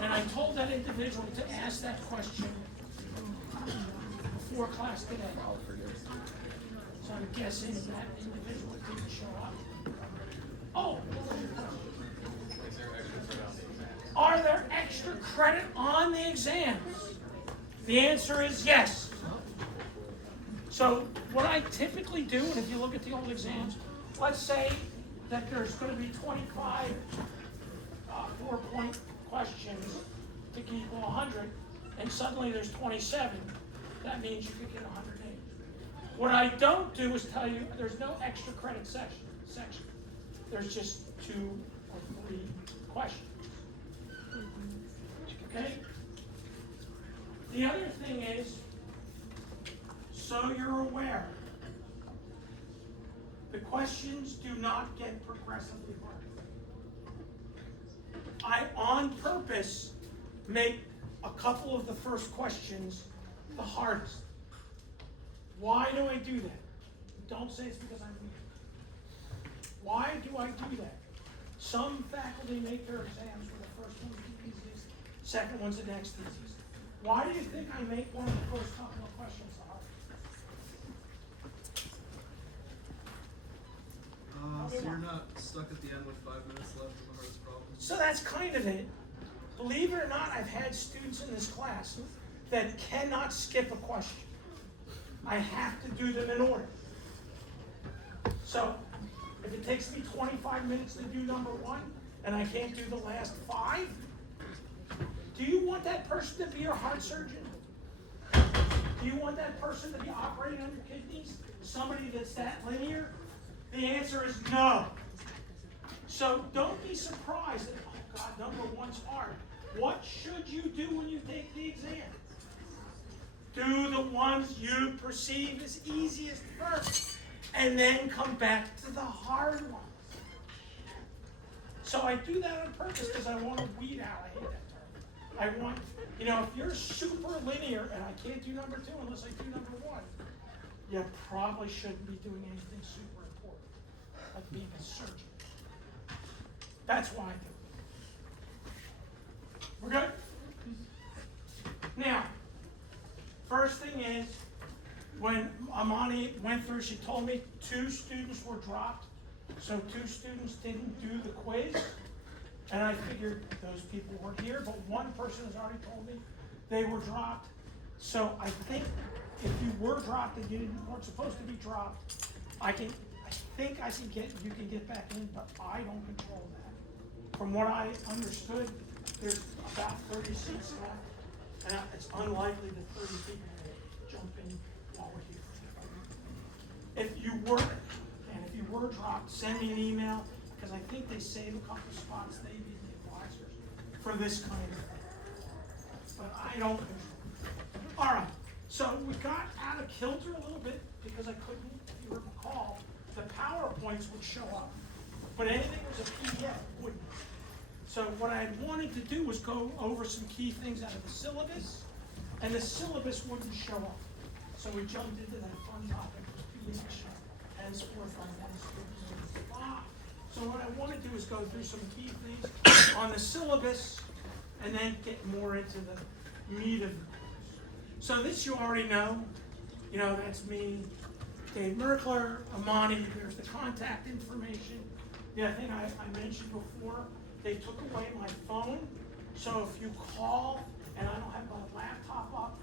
And I told that individual to ask that question before class today. So I'm guessing that individual didn't show up. Oh! Are there extra credit on the exams? The answer is yes. So what I typically do, and if you look at the old exams, let's say that there's going to be 25 4-point questions to equal 100, and suddenly there's 27. That means you could get 108. What I don't do is tell you there's no extra credit section. There's just 2 or 3 questions. Okay? The other thing is, so you're aware, the questions do not get progressively harder. I, on purpose, make a couple of the first questions the hardest. Why do I do that? Don't say it's because I'm weak. Why do I do that? Some faculty make their exams where the first one's the easiest, second one's the next easiest. Why do you think I make one of the first couple of questions the hardest? So you're not stuck at the end with 5 minutes left of the hardest problem? So that's kind of it. Believe it or not, I've had students in this class that cannot skip a question. I have to do them in order. So if it takes me 25 minutes to do number 1 and I can't do the last 5, do you want that person to be your heart surgeon? Do you want that person to be operating on your kidneys? Somebody that's that linear? The answer is no. So don't be surprised that, oh God, number 1's hard. What should you do when you take the exam? Do the ones you perceive as easiest first, and then come back to the hard ones. So I do that on purpose because I want to weed out. I hate that term. I want, if you're super linear and I can't do number 2 unless I do number 1, you probably shouldn't be doing anything super important, like being a surgeon. That's why I do it. We're good? Now, first thing is, when Amani went through, she told me 2 students were dropped. So 2 students didn't do the quiz. And I figured those people weren't here, but 1 person has already told me they were dropped. So I think if you were dropped and you weren't supposed to be dropped, I think you can get back in, but I don't control that. From what I understood, there's about 30 seats left, and it's unlikely that 30 people will jump in while we're here. If you were dropped, send me an email, because I think they save a couple spots, they be the advisors for this kind of thing. But I don't control. All right, so we got out of kilter a little bit because I couldn't, if you recall, the PowerPoints would show up, but anything was a PDF wouldn't. So what I wanted to do was go over some key things out of the syllabus, and the syllabus wouldn't show up. So we jumped into that fun topic of BCH, henceforth on henceforth. So what I want to do is go through some key things on the syllabus, and then get more into the meat of it. So this you already know. That's me, Dave Merkler, Amani. There's the contact information. The other thing I mentioned before, they took away my phone. So if you call and I don't have my laptop up,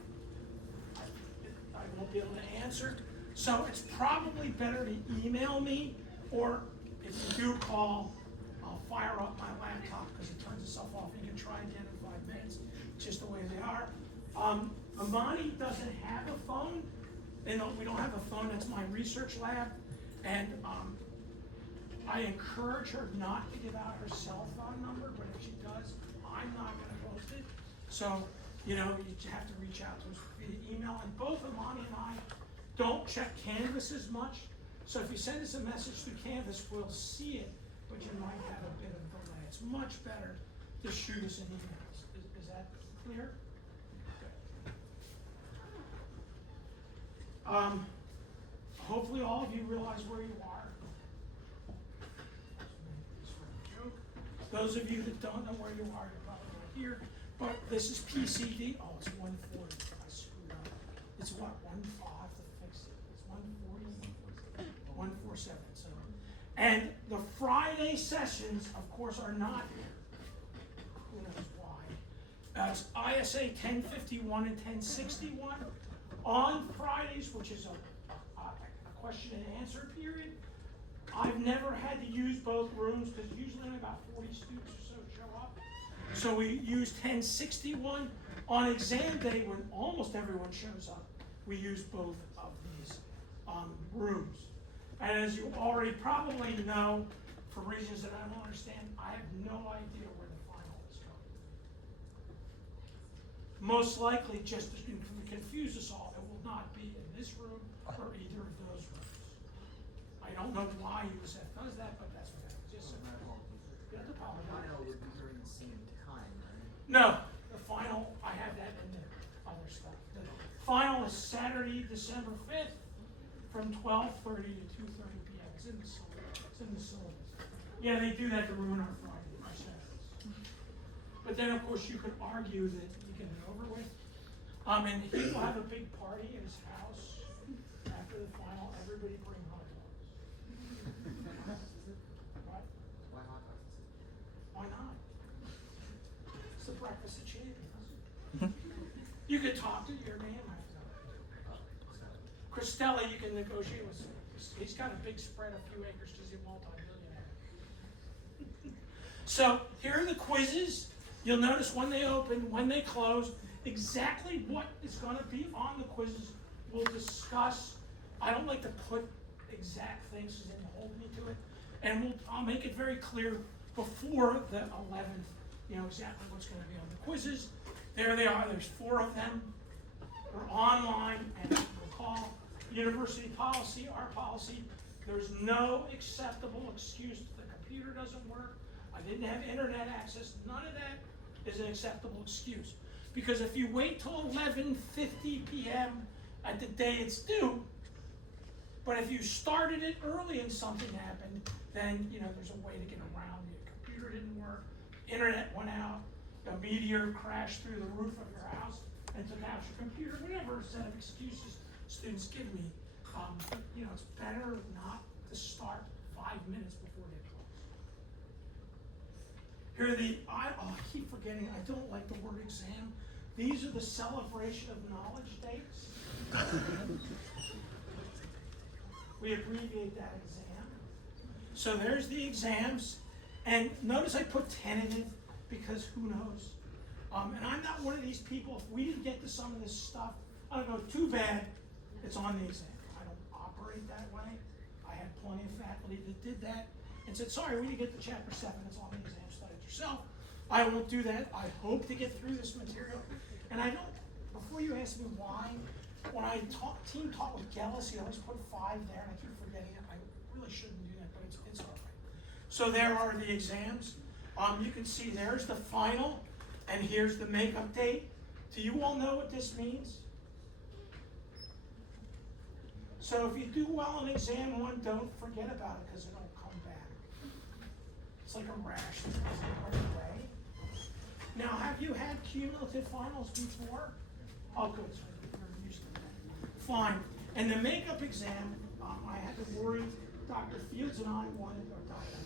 I won't be able to answer. So it's probably better to email me, or if you do call, I'll fire up my laptop because it turns itself off. You can try again in 5 minutes, just the way they are. Amani doesn't have a phone. We don't have a phone. That's my research lab. And I encourage her not to give out her cell phone number, but if she does, I'm not going to post it. So, you have to reach out to us via email. And both Amani and I don't check Canvas as much. So if you send us a message through Canvas, we'll see it, but you might have a bit of delay. It's much better to shoot us an email. Is that clear? Okay. Hopefully all of you realize where you are. Those of you that don't know where you are, you're probably here, but this is PCD. Oh, it's 140. I screwed up. It's what, 1.5 to fix it. It's 140, 147. So, and the Friday sessions, of course, are not, who knows why. It's ISA 1051 and 1061 on Fridays, which is a question and answer period. I've never had to use both rooms because usually only about 40 students or so show up. So we use 1061 on exam day when almost everyone shows up. We use both of these rooms. And as you already probably know, for reasons that I don't understand, I have no idea where the final is going. Most likely, just to confuse us all, it will not be in this room or either of those rooms. I don't know why USF does that, but that's what happens. Yes, sir. You have to apologize. Final would be during the same time, right? No, the final, I have that in the other stuff. The final is Saturday, December 5th, from 12:30 to 2:30 p.m. It's in the syllabus. It's in the syllabus. Yeah, they do that to ruin our Friday, our Saturdays. But then, of course, you could argue that you get it over with. And he will have a big party in his house after the final. Everybody bring hot dogs. What? Why hot dogs? Why not? It's the breakfast of champions. You could talk to your man, my friend. Christella, you can negotiate with him. He's got a big spread, a few acres, because he's a multi-millionaire. So here are the quizzes. You'll notice when they open, when they close, exactly what is going to be on the quizzes we'll discuss. I don't like to put exact things because they hold me to it. And I'll make it very clear before the 11th, exactly what's going to be on the quizzes. There they are. There's 4 of them. They're online, and recall, university policy, our policy, there's no acceptable excuse that the computer doesn't work. I didn't have internet access. None of that is an acceptable excuse. Because if you wait till 11:50 p.m. at the day it's due, but if you started it early and something happened, then there's a way to get around it. Your computer didn't work, internet went out, a meteor crashed through the roof of your house and took out your computer, whatever set of excuses students give me. It's better not to start 5 minutes before they close. Here are I keep forgetting, I don't like the word exam. These are the celebration of knowledge dates. We abbreviate that exam. So there's the exams. And notice I put tentative because who knows? And I'm not one of these people, if we didn't get to some of this stuff, I don't know, too bad, it's on the exam. I don't operate that way. I had plenty of faculty that did that and said, sorry, we didn't get to chapter 7, it's on the exam, study it yourself. I won't do that. I hope to get through this material. And I don't, before you ask me why, when I team taught with Gellis, he always put 5 there, and I keep forgetting it. I really shouldn't do that, but it's all right. So there are the exams. You can see there's the final, and here's the makeup date. Do you all know what this means? So if you do well in exam 1, don't forget about it because it'll come back. It's like a rash that doesn't go away. Now, have you had cumulative finals before? Oh, good. So you're used to that. Fine. And the makeup exam, I had to worry. Dr. Fields and I wanted, or Dr.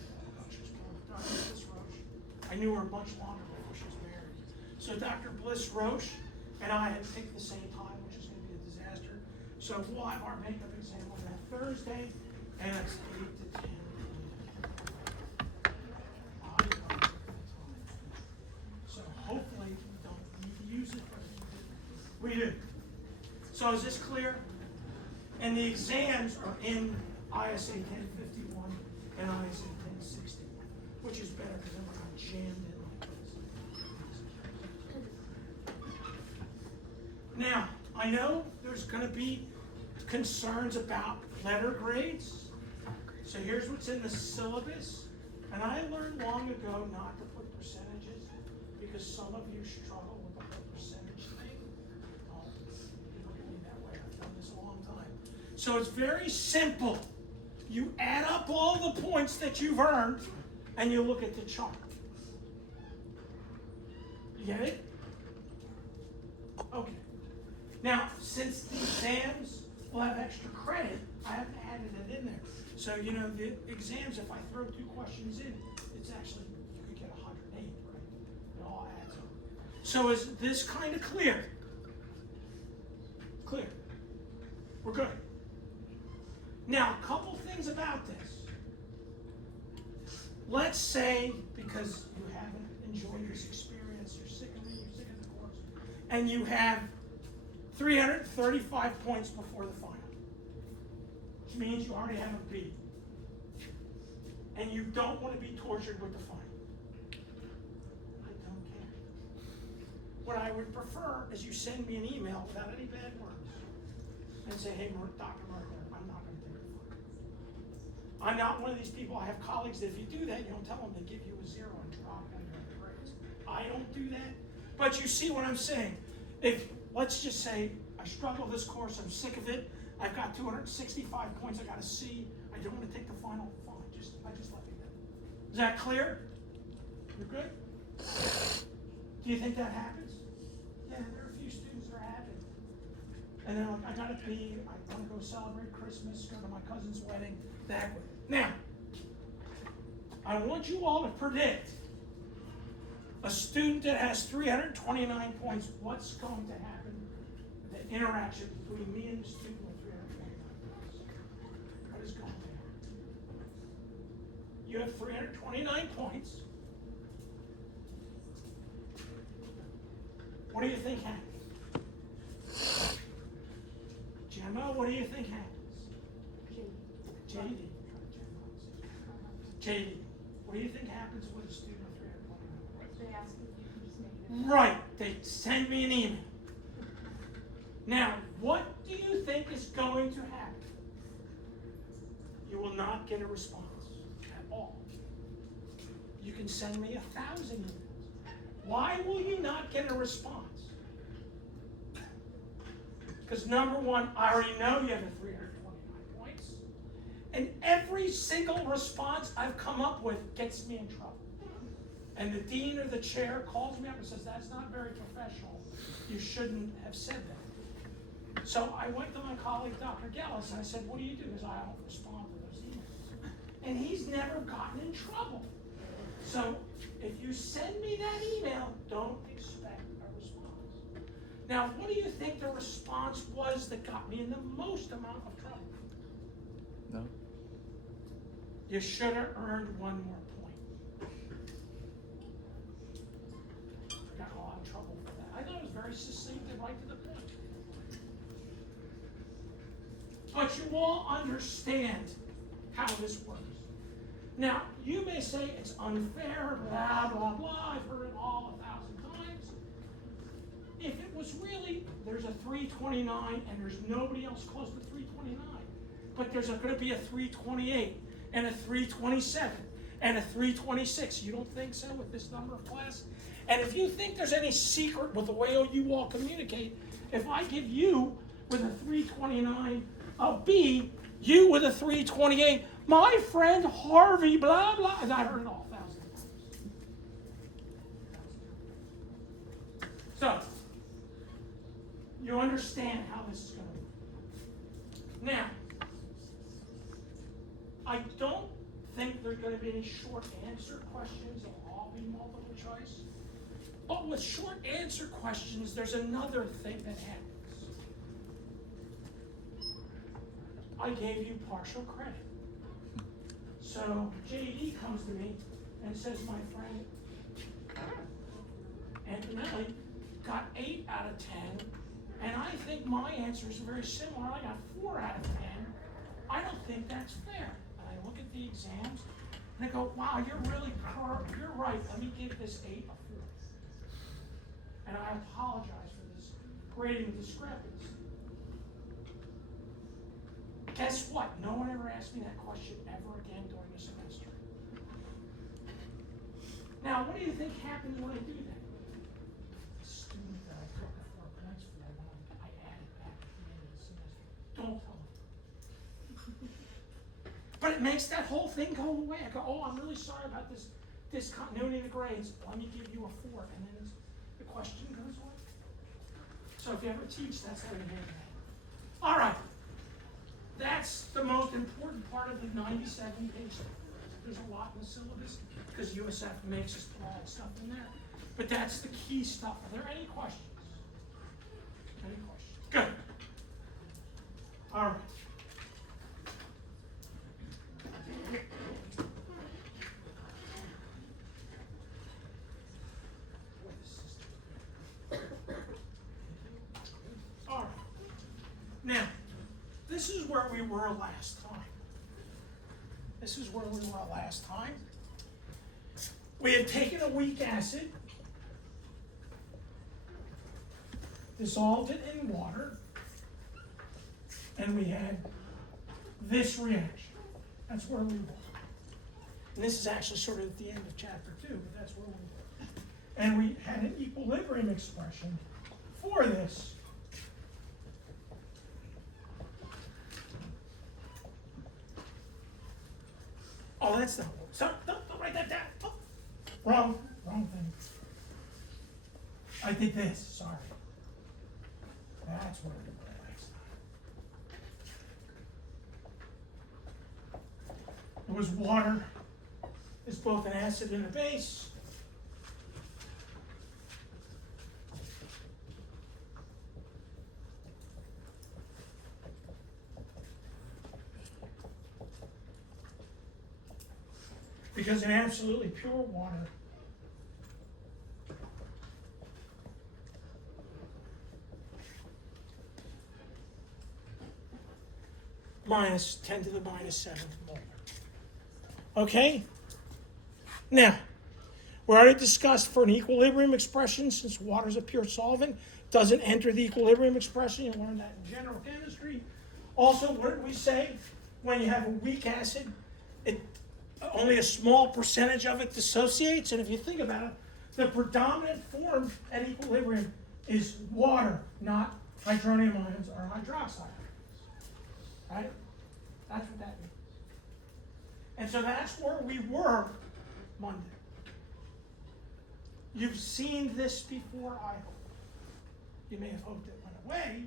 Bliss Roche. I knew her much longer before she was married. So Dr. Bliss Roche and I had picked the same time, which is going to be a disaster. So we'll have our makeup exam on that Thursday, and it's 8 to 10. So hopefully we don't need to use it, but we do. So is this clear? And the exams are in ISA 1051 and ISA 1061, which is better because then we're not jammed in like this. Now, I know there's going to be concerns about letter grades. So here's what's in the syllabus. And I learned long ago not to put percentages because some of you struggle with the whole percentage thing. Oh, you look at me that way. I've done this a long time. So it's very simple. You add up all the points that you've earned and you look at the chart. You get it? Okay. Now, since the exams will have extra credit, I haven't added it in there. So, you know, the exams, if I throw 2 questions in, it's actually, you could get 108, right? It all adds up. So is this kind of clear? Clear. We're good. Now, a couple things about this. Let's say, because you haven't enjoyed this experience, you're sick of it, you're sick of the course, and you have 335 points before the final, which means you already have a B, and you don't want to be tortured with the final. I don't care. What I would prefer is you send me an email without any bad words and say, hey, Dr. Merker, I'm not going to take the final. I'm not one of these people. I have colleagues that if you do that, you don't tell them, they give you a 0 and drop one of your grades. I don't do that. But you see what I'm saying. If, let's just say, I struggle this course, I'm sick of it, I've got 265 points, I got a C, I don't want to take the final, fine, I just let you know. Is that clear? You're good? Do you think that happens? Yeah, there are a few students that are happy. And they're like, I got a B, I want to go celebrate Christmas, go to my cousin's wedding, that way. Now, I want you all to predict a student that has 329 points, what's going to happen? The interaction between me and the student with 329 points. What is going to happen? You have 329 points. What do you think happens? Gemma, what do you think happens? JD. JD. What do you think happens with a student with 329 points? They ask if you can just make it. Right. They send me an email. Now, what do you think is going to happen? You will not get a response at all. You can send me 1,000 emails. Why will you not get a response? Because number one, I already know you have a 329 points. And every single response I've come up with gets me in trouble. And the dean or the chair calls me up and says, that's not very professional. You shouldn't have said that. So I went to my colleague, Dr. Gellis, and I said, what do you do? Because I don't respond to those emails. And he's never gotten in trouble. So if you send me that email, don't expect a response. Now, what do you think the response was that got me in the most amount of trouble? No. You should have earned one more point. I got a lot of trouble for that. I thought it was very succinct and right to the point. But you all understand how this works. Now, you may say it's unfair, blah, blah, blah. I've heard it all 1,000 times. If it was really, there's a 329 and there's nobody else close to 329. But there's going to be a 328 and a 327 and a 326. You don't think so with this number of class? And if you think there's any secret with the way you all communicate, if I give you with a 329 a B, you with a 328, my friend Harvey, blah, blah, and I heard it all 1,000 times. So, you understand how this is going to work. Now, I don't think there's going to be any short answer questions. They'll all be multiple choice. But with short answer questions, there's another thing that happens. I gave you partial credit. So JD comes to me and says, my friend Antonelli got 8 out of 10, and I think my answer is very similar. I got 4 out of 10. I don't think that's fair. And I look at the exams and I go, wow, you're right. Let me give this 8 a 4. And I apologize for this grading discrepancy. Guess what? No one ever asked me that question ever again during the semester. Now, what do you think happens when I do that? The student that I took the 4 points for, I added back at the end of the semester. Don't tell them. But it makes that whole thing go away. I go, oh, I'm really sorry about this discontinuity of the grades. Let me give you a 4. And then if you ever teach, that's how you handle that. All right. That's the most important part of the 97-page stuff. There's a lot in the syllabus because USF makes us put all that stuff in there. But that's the key stuff. Are there any questions? Any questions? Good. All right. All right. Now, this is where we were last time. This is where we were last time. We had taken a weak acid, dissolved it in water, and we had this reaction. That's where we were. And this is actually sort of at the end of chapter 2, but that's where we were. And we had an equilibrium expression for this. Oh, that's not. Sorry, don't write that down. Oh, wrong thing. I did this. Sorry. That's where we were last time. It was water. It's both an acid and a base. Because in absolutely pure water, minus 10 to the minus 7th molar. Okay? Now, we already discussed for an equilibrium expression, since water is a pure solvent, doesn't enter the equilibrium expression. You learned that in general chemistry. Also, what did we say? When you have a weak acid, only a small percentage of it dissociates, and if you think about it, the predominant form at equilibrium is water, not hydronium ions or hydroxide ions. Right? That's what that means. And so that's where we were Monday. You've seen this before, I hope. You may have hoped it went away,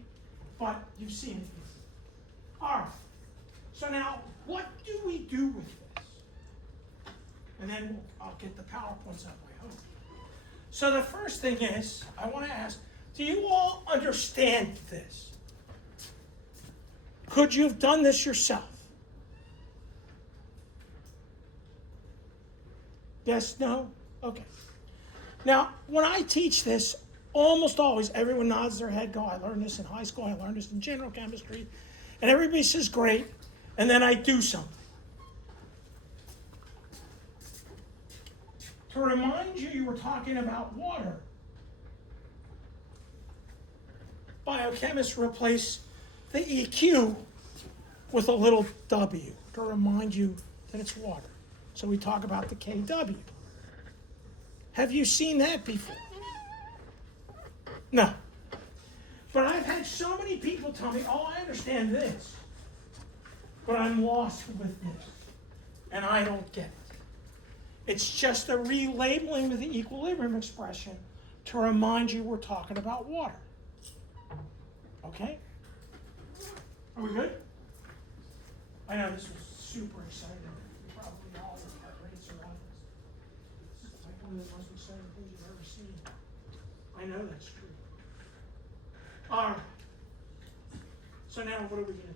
but you've seen it before. All right. So now, what do we do with this? And then I'll get the PowerPoints up, I hope. So the first thing is, I want to ask, do you all understand this? Could you have done this yourself? Yes, no? Okay. Now, when I teach this, almost always everyone nods their head, I learned this in high school, I learned this in general chemistry, and everybody says, great, and then I do something. To remind you, you were talking about water. Biochemists replace the EQ with a little W to remind you that it's water. So we talk about the KW. Have you seen that before? No. But I've had so many people tell me, oh, I understand this, but I'm lost with this, and I don't get it. It's just a relabeling of the equilibrium expression to remind you we're talking about water. Okay? Are we good? I know this was super exciting. Probably all the heart rates are on this. It's like one of the most exciting things you've ever seen. I know that's true. All right. So now what are we going to do?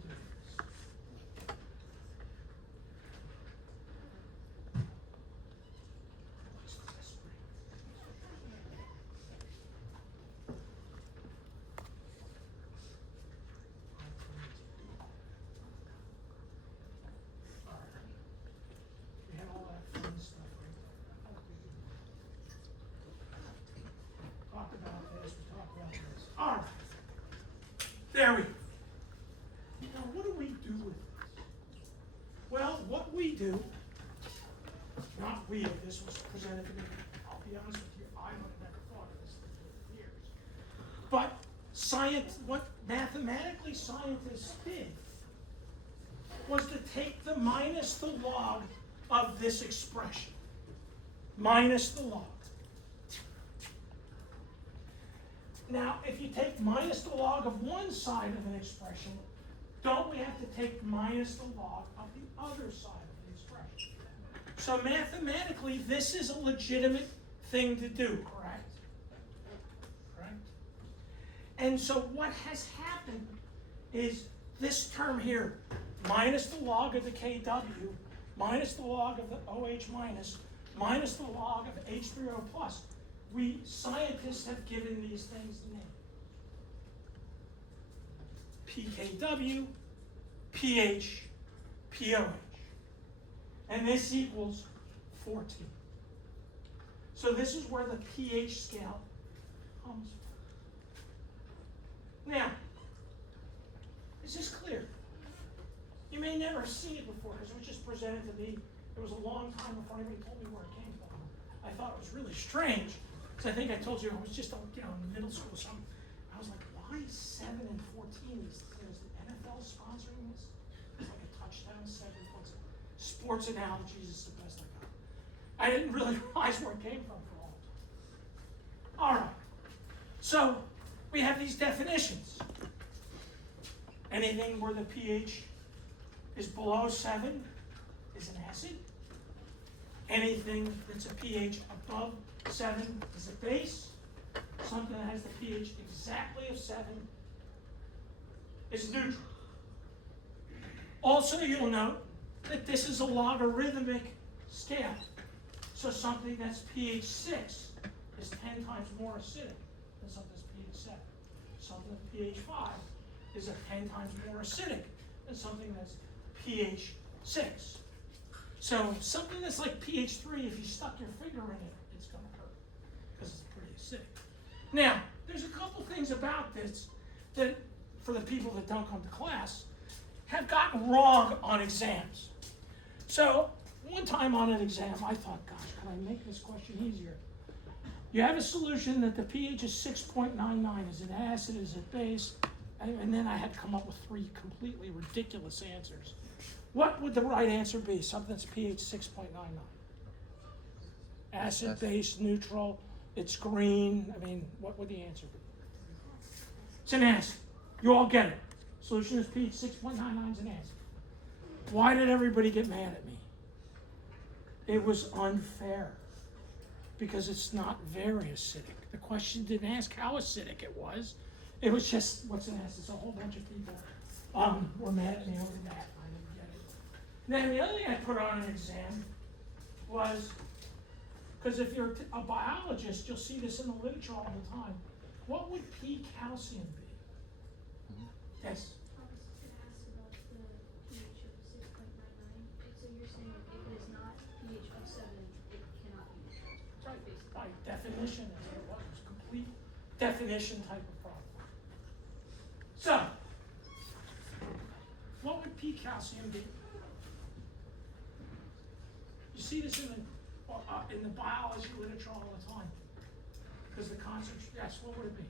There we go. Now, what do we do with this? Well, what we do, not we, this was presented to me, I'll be honest with you, I would have never thought of this for years. But what mathematically scientists did was to take the minus the log of this expression. Minus the log. Now, if you take minus the log of one side of an expression, don't we have to take minus the log of the other side of the expression? So mathematically, this is a legitimate thing to do, correct? Correct? And so what has happened is this term here, minus the log of the KW, minus the log of the OH minus the log of H3O plus. We scientists have given these things names. PKW, pH, POH. And this equals 14. So this is where the pH scale comes from. Now, is this clear? You may never have seen it before because it was just presented to me. It was a long time before anybody told me where it came from. I thought it was really strange. Because I think I told you I was just in middle school or something. I was like, why 7 and 14? Is the NFL sponsoring this? It's like a touchdown 7. Sports analogies is the best I got. I didn't really realize where it came from for all the time. All right. So we have these definitions. Anything where the pH is below 7 is an acid. Anything that's a pH above 7 is a base. Something that has the pH exactly of 7 is neutral. Also, you'll note that this is a logarithmic scale. So something that's pH 6 is 10 times more acidic than something that's pH 7. Something that's pH 5 is a 10 times more acidic than something that's pH 6. So something that's like pH 3, if you stuck your finger in it, it's going to hurt because it's pretty acidic. Now, there's a couple things about this that, for the people that don't come to class, have gotten wrong on exams. So one time on an exam, I thought, gosh, can I make this question easier? You have a solution that the pH is 6.99. Is it acid? Is it base? And then I had to come up with 3 completely ridiculous answers. What would the right answer be? Something that's pH 6.99. Acid, base, neutral, it's green. I mean, what would the answer be? It's an acid. You all get it. Solution is pH 6.99 is an acid. Why did everybody get mad at me? It was unfair because it's not very acidic. The question didn't ask how acidic it was. It was just, what's an acid? So a whole bunch of people were mad at me over that. I didn't get it. Then the other thing I put on an exam was, because if you're a biologist, you'll see this in the literature all the time. What would P calcium be? Yes? I was going to ask about the pH of 6.99. So you're saying if it is not pH of 7, it cannot be neutral. Right, by definition, that's what it was. It was a complete definition type of problem. So, what would P calcium be? You see this in the biology literature all the time. Because the concentration, yes, what would it be?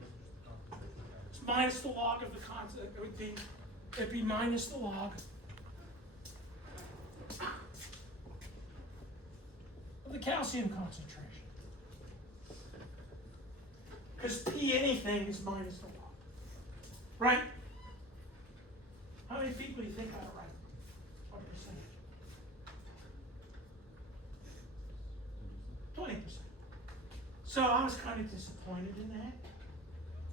It's minus the log of the concentration. It'd be minus the log of the calcium concentration. Because P anything is minus the log. Right? How many people do you think got it right? What percentage? 20%. So I was kind of disappointed in that.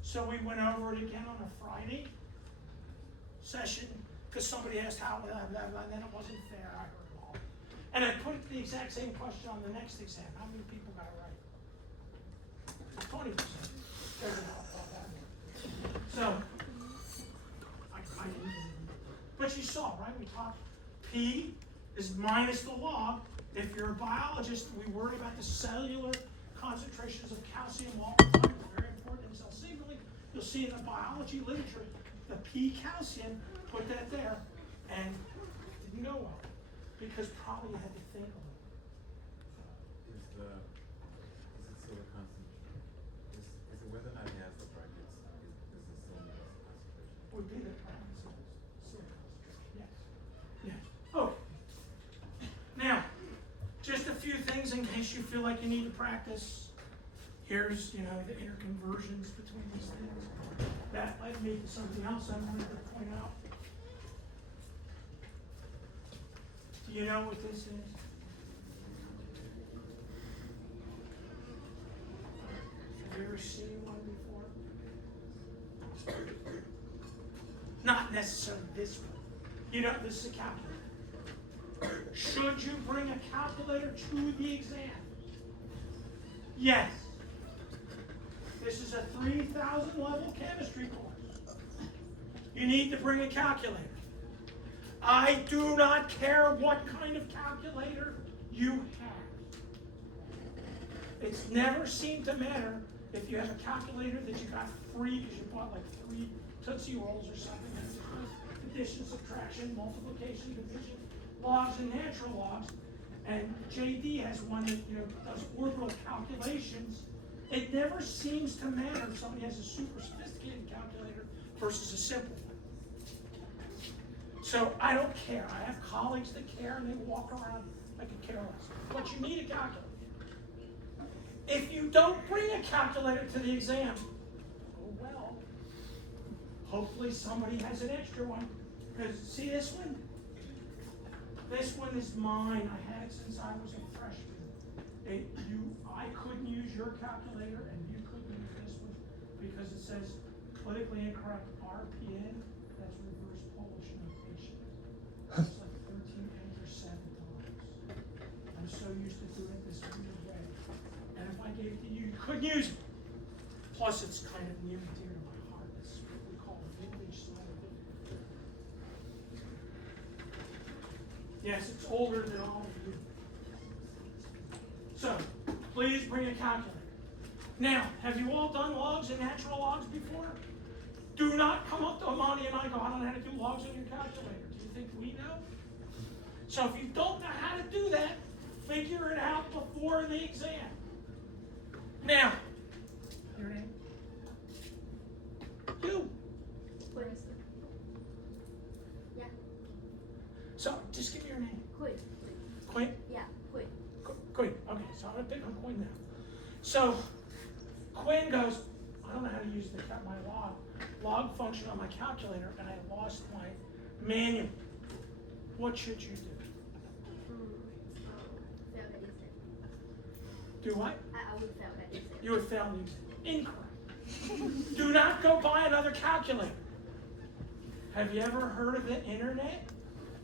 So we went over it again on a Friday session because somebody asked how, blah, blah, blah, and then it wasn't fair. I heard it all. And I put the exact same question on the next exam. How many people got it right? 20%. So, I didn't. But you saw, right? We talked. P is minus the log. If you're a biologist, we worry about the cellular concentrations of calcium all the time. It's very important in cell signaling. You'll see in the biology literature, the P calcium, put that there, and it didn't go well. Because probably you had to think a little. Is it still a constant? Is it whether or not he has the brackets? Is it still a concentration? Would be the brackets of silicon concentration. Yes. Yes. Okay. Now, just a few things in case you feel like you need to practice. here's, you know, the interconversions between these things. That led me to something else I wanted to point out. Do you know what this is? Have you ever seen one before? Not necessarily this one. You know, this is a calculator. Should you bring a calculator to the exam? Yes. This is a 3,000 level chemistry course. You need to bring a calculator. I do not care what kind of calculator you have. It's never seemed to matter if you have a calculator that you got free because you bought like 3 Tootsie Rolls or something. Addition, subtraction, multiplication, division, logs, and natural logs. And JD has one that, you know, does orbital calculations. It never seems to matter if somebody has a super sophisticated calculator versus a simple one. So I don't care. I have colleagues that care and they walk around like a care less. But you need a calculator. If you don't bring a calculator to the exam, oh well. Hopefully somebody has an extra one. Because see this one? This one is mine. I had it since I was a freshman. I couldn't use your calculator and you couldn't use this one because it says politically incorrect RPN. That's reverse Polish notation. It's like 13 eggs or $7. I'm so used to doing it this weird way. And if I gave it to you, you couldn't use it. Plus, it's kind of near and dear to my heart. It's what we call the vintage side of it. Yes, it's older than all of you. So, please bring a calculator. Now, have you all done logs and natural logs before? Do not come up to Amani and I and go, I don't know how to do logs on your calculator. Do you think we know? So if you don't know how to do that, figure it out before the exam. Now, your name? You. Quinn. Yeah. So, just give me your name. Quinn. Quinn? Yeah, Quinn. Quinn. Okay, so I'm going to pick on Quinn now. So, Quinn goes, I don't know how to use my log function on my calculator, and I lost my manual. What should you do? Fail that exam. Do what? I would fail that exam. You would fail the exam. Incorrect. Do not go buy another calculator. Have you ever heard of the internet?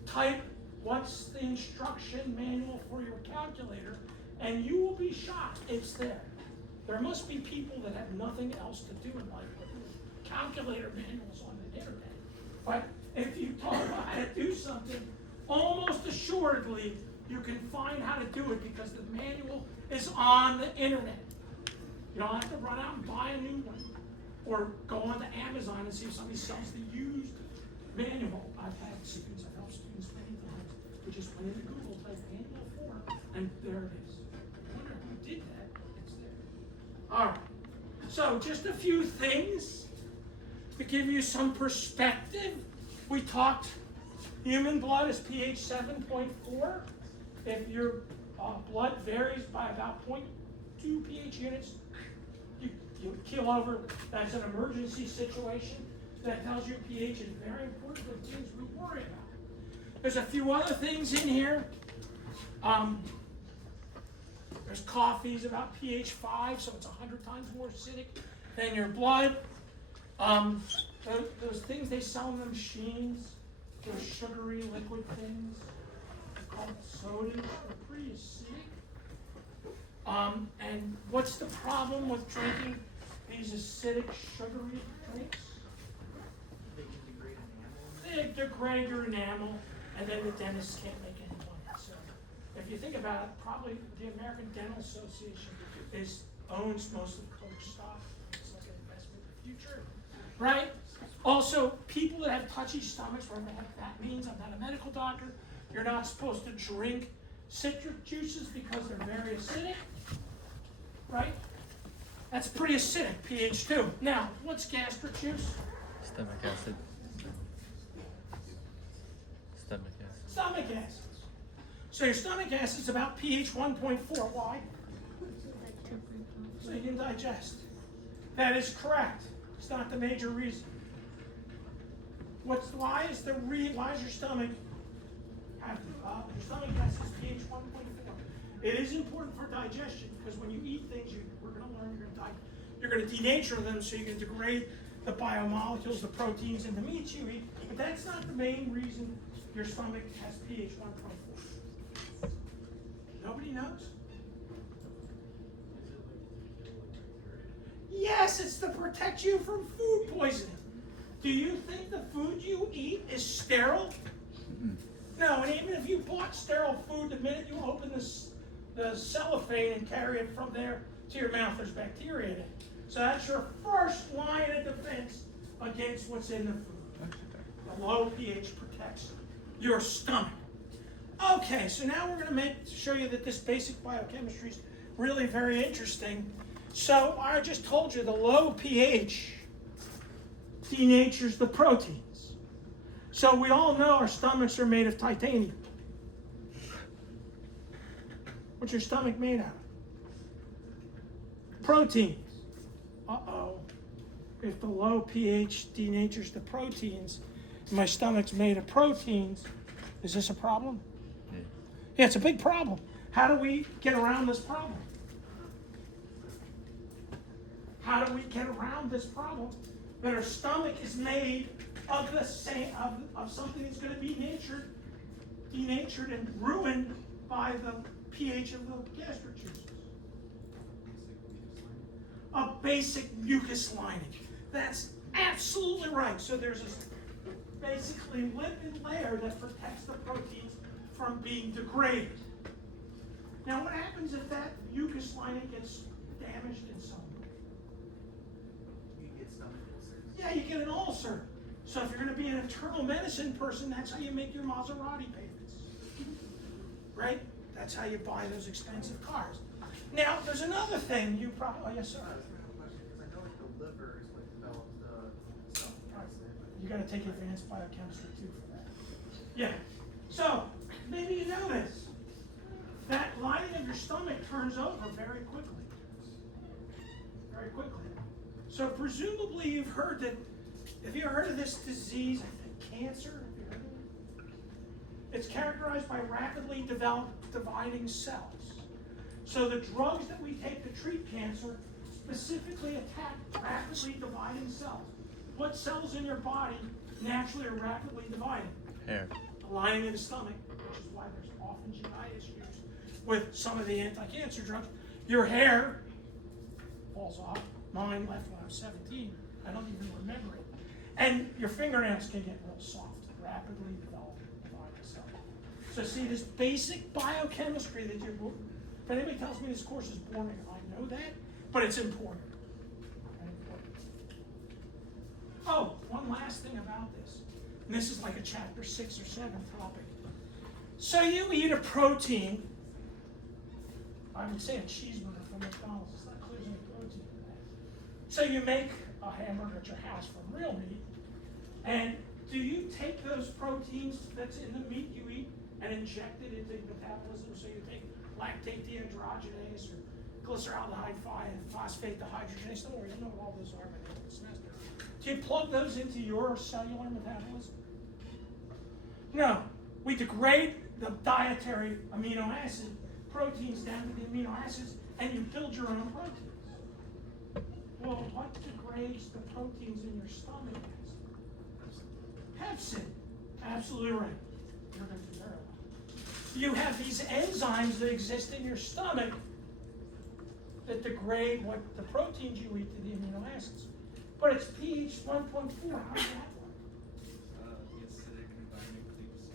Type what's the instruction manual for your calculator, and you will be shocked. It's there. There must be people that have nothing else to do in life but calculator manuals on the internet. But if you talk about how to do something, almost assuredly you can find how to do it because the manual is on the internet. You don't have to run out and buy a new one or go onto Amazon and see if somebody sells the used manual. I've had students, I've helped students many times who just went into Google, typed manual 4, and there it is. I wonder who did that. It's there. All right. So just a few things to give you some perspective. We talked human blood is pH 7.4. If your blood varies by about 0.2 pH units, you keel over. That's an emergency situation. That tells you pH is very important for things we worry about. There's a few other things in here. There's coffee's about pH 5, so it's 100 times more acidic than your blood. Those things they sell in the machines, those sugary liquid things, they're called sodas. They're pretty acidic. And what's the problem with drinking these acidic, sugary drinks? They degrade your enamel, and then the dentist can't make any money. So, if you think about it, probably the American Dental Association owns most of Coke stock. It's like an investment in the future, right? Also, people that have touchy stomachs, whatever that means, I'm not a medical doctor. You're not supposed to drink citric juices because they're very acidic, right? That's pretty acidic, pH 2. Now, what's gastric juice? Stomach acid. Stomach acid. Stomach acids. So your stomach acid is about pH 1.4. Why? so you can digest. That is correct. It's not the major reason. Why is your stomach have, your stomach has this pH 1.4? It is important for digestion because when you eat things, we're going to learn you're going to denature them so you can degrade the biomolecules, the proteins, and the meats you eat. But that's not the main reason your stomach has pH 1.4. Nobody knows? Yes, it's to protect you from food poisoning. Do you think the food you eat is sterile? No, and even if you bought sterile food, the minute you open the cellophane and carry it from there to your mouth, there's bacteria in it. So that's your first line of defense against what's in the food. The low pH protects your stomach. Okay, so now we're going to show you that this basic biochemistry is really very interesting. So I just told you the low pH denatures the proteins. So we all know our stomachs are made of titanium. What's your stomach made out of? Proteins. Uh-oh. If the low pH denatures the proteins, my stomach's made of proteins, is this a problem? Yeah, it's a big problem. How do we get around this problem? How do we get around this problem that our stomach is made of the same of something that's going to be denatured and ruined by the pH of the gastric juices? A basic mucus lining. That's absolutely right. So there's this basically lipid layer that protects the proteins from being degraded. Now what happens if that mucus lining gets damaged in some way? You get stomach ulcers. Yeah, you get an ulcer. So if you're going to be an internal medicine person, that's how you make your Maserati payments. Right? That's how you buy those expensive cars. Now, there's another thing you probably, oh yes sir. I was gonna have a question because I know like the liver is what develops the stomach acid. You got to take advanced biochemistry too for that. Yeah. So, maybe you know this. That lining of your stomach turns over very quickly. Very quickly. So presumably you've heard that, have you heard of this disease, I think cancer? Have you heard of it? It's characterized by rapidly dividing cells. So the drugs that we take to treat cancer specifically attack rapidly dividing cells. What cells in your body naturally are rapidly dividing? Hair. The lining of the stomach, which is why there's often GI issues with some of the anti-cancer drugs. Your hair falls off. Mine left when I was 17. I don't even remember it. And your fingernails can get real soft, rapidly dividing cells. So see, this basic biochemistry that you're, if anybody tells me this course is boring, I know that, but it's important. Oh, one last thing about this. And this is like a chapter 6 or 7 topic. So you eat a protein, I would say a cheeseburger from McDonald's, it's not clear there's any protein in that. So you make a hamburger at your house from real meat, and do you take those proteins that's in the meat you eat and inject it into metabolism? So you take lactate dehydrogenase or glyceraldehyde phosphate dehydrogenase. Don't worry, you know what all those are by the end of the semester. Do you plug those into your cellular metabolism? No. We degrade the dietary amino acid proteins down to the amino acids, and you build your own proteins. Well, what degrades the proteins in your stomach? Pepsin. Absolutely right. You're going to do very well. You have these enzymes that exist in your stomach that degrade what the proteins you eat to the amino acids. But it's pH 1.4. How does that work? The acidic environment cleaves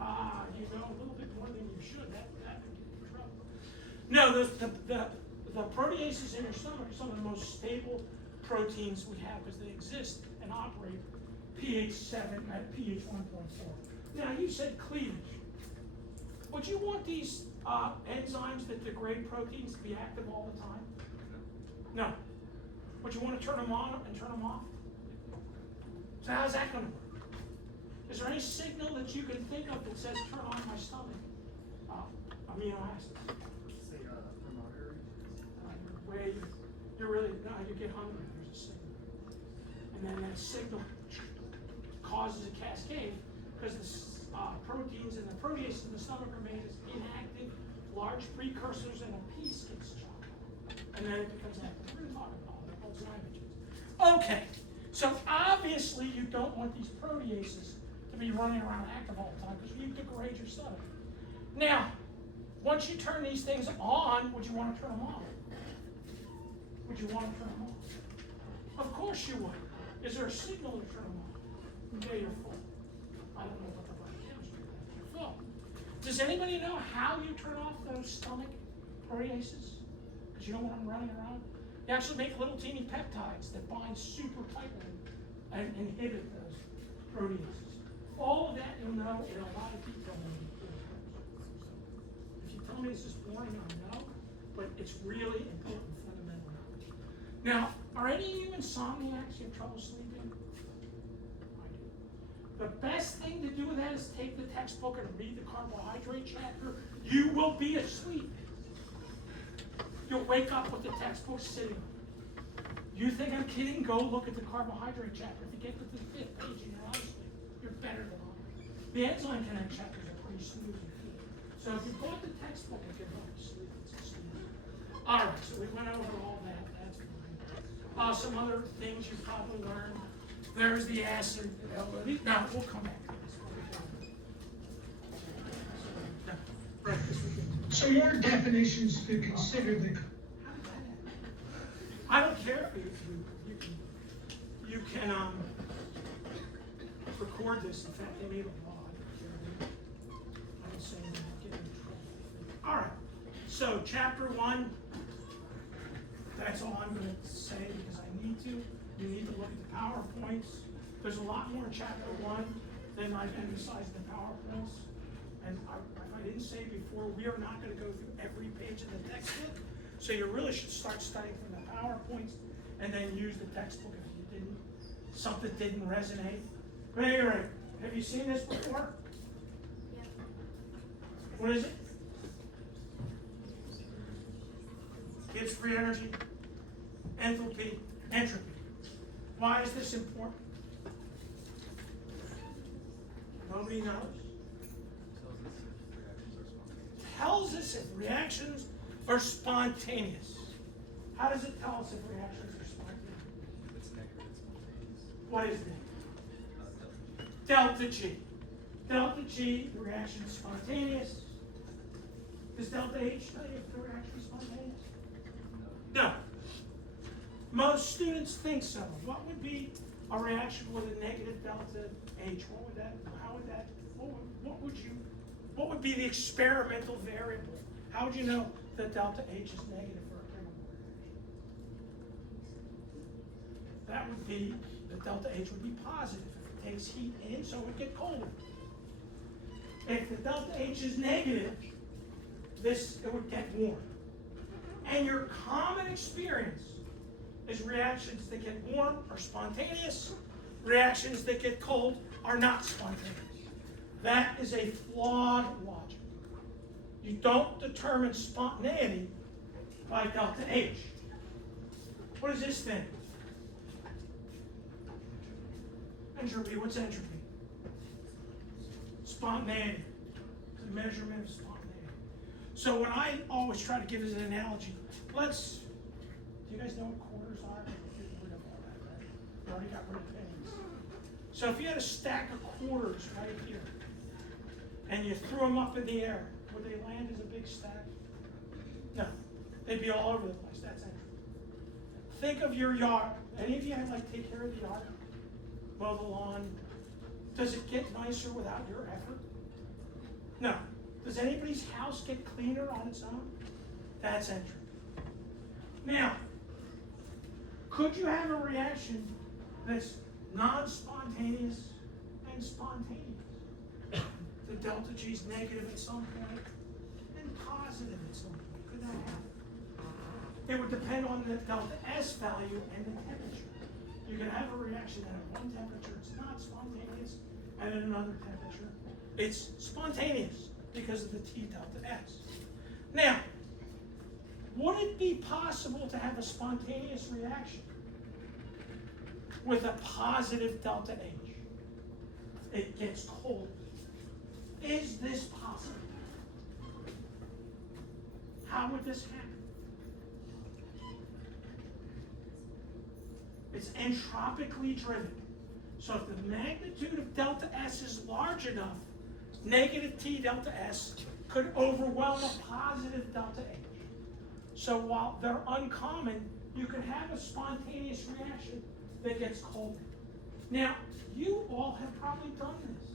Ah, you know a little bit more than you should. That would get you in trouble. No, the proteases in your stomach are some of the most stable proteins we have because they exist and operate pH 7 at pH 1.4. Now, you said cleavage. Would you want these enzymes that degrade proteins to be active all the time? No. Would you want to turn them on and turn them off? So how's that going to work? Is there any signal that you can think of that says turn on my stomach amino acids? Say promoter. way you really, no, you get hungry, there's a signal. And then that signal causes a cascade, because the proteins and the proteases in the stomach are made as inactive, large precursors, and a piece gets chopped. And then it becomes active. We're talking about it, those nitrogens. Okay, so obviously you don't want these proteases to be running around active all the time, because you degrade your stomach. Now, once you turn these things on, would you want to turn them off? Would you want to turn them off? Of course you would. Is there a signal to turn them off? Yeah, you're full. I don't know what the right chemistry is. You're full. Does anybody know how you turn off those stomach proteases? Because you don't want them running around. You actually make little teeny peptides that bind super tightly and inhibit those proteases. All of that you'll know in a lot of detail when you do it. If you tell me this is boring, I know, but it's really important fundamental knowledge. Now, are any of you insomniacs? You have trouble sleeping? I do. The best thing to do with that is take the textbook and read the carbohydrate chapter. You will be asleep. You'll wake up with the textbook sitting. You think I'm kidding? Go look at the carbohydrate chapter. If you get to the 5th page and you're not asleep, you're better than I. The enzyme connect chapters are pretty smooth and clear. So if you bought the textbook, it can help you sleep. It's smooth. All right, so we went over all that. That's fine. Some other things you probably learned. There's the acid. Now, we'll come back to this. Some more definitions to consider the. I don't care if you can record this. In fact, they made a law. I don't say anything, I'll get in trouble. All right. So chapter 1. That's all I'm going to say because I need to. You need to look at the PowerPoints. There's a lot more in chapter 1 than I've emphasized in the PowerPoints. And I didn't say before, we are not going to go through every page of the textbook. So you really should start studying from the PowerPoints and then use the textbook if something didn't resonate. But anyway, have you seen this before? Yeah. What is it? Gibbs free energy, enthalpy, entropy. Why is this important? Nobody knows. Tells us if reactions are spontaneous. How does it tell us if reactions are spontaneous? If it's negative, it's spontaneous. What is it? Delta G. Delta G, the reaction is spontaneous. Does delta H tell you if the reaction is spontaneous? No. Most students think so. What would be a reaction with a negative delta H? What would be the experimental variable? How would you know that delta H is negative for a chemical reaction? That would be, the delta H would be positive if it takes heat in, so it would get colder. If the delta H is negative, it would get warm. And your common experience is reactions that get warm are spontaneous, reactions that get cold are not spontaneous. That is a flawed logic. You don't determine spontaneity by delta H. What is this thing? Entropy. What's entropy? Spontaneity. It's a measurement of spontaneity. So when I always try to give as an analogy, do you guys know what quarters are? Get rid of all that, right? You already got rid of pennies. So if you had a stack of quarters right here, and you threw them up in the air, would they land as a big stack? No. They'd be all over the place. That's entropy. Think of your yard. Any of you take care of the yard? Mow the lawn? Does it get nicer without your effort? No. Does anybody's house get cleaner on its own? That's entropy. Now, could you have a reaction that's non-spontaneous and spontaneous? The delta G is negative at some point and positive at some point. Could that happen? It would depend on the delta S value and the temperature. You can have a reaction that at one temperature it's not spontaneous, and at another temperature it's spontaneous because of the T delta S. Now, Would it be possible to have a spontaneous reaction with a positive delta H? It gets cold. Is this possible? How would this happen? It's entropically driven. So if the magnitude of delta S is large enough, negative T delta S could overwhelm a positive delta H. So while they're uncommon, you can have a spontaneous reaction that gets colder. Now, you all have probably done this.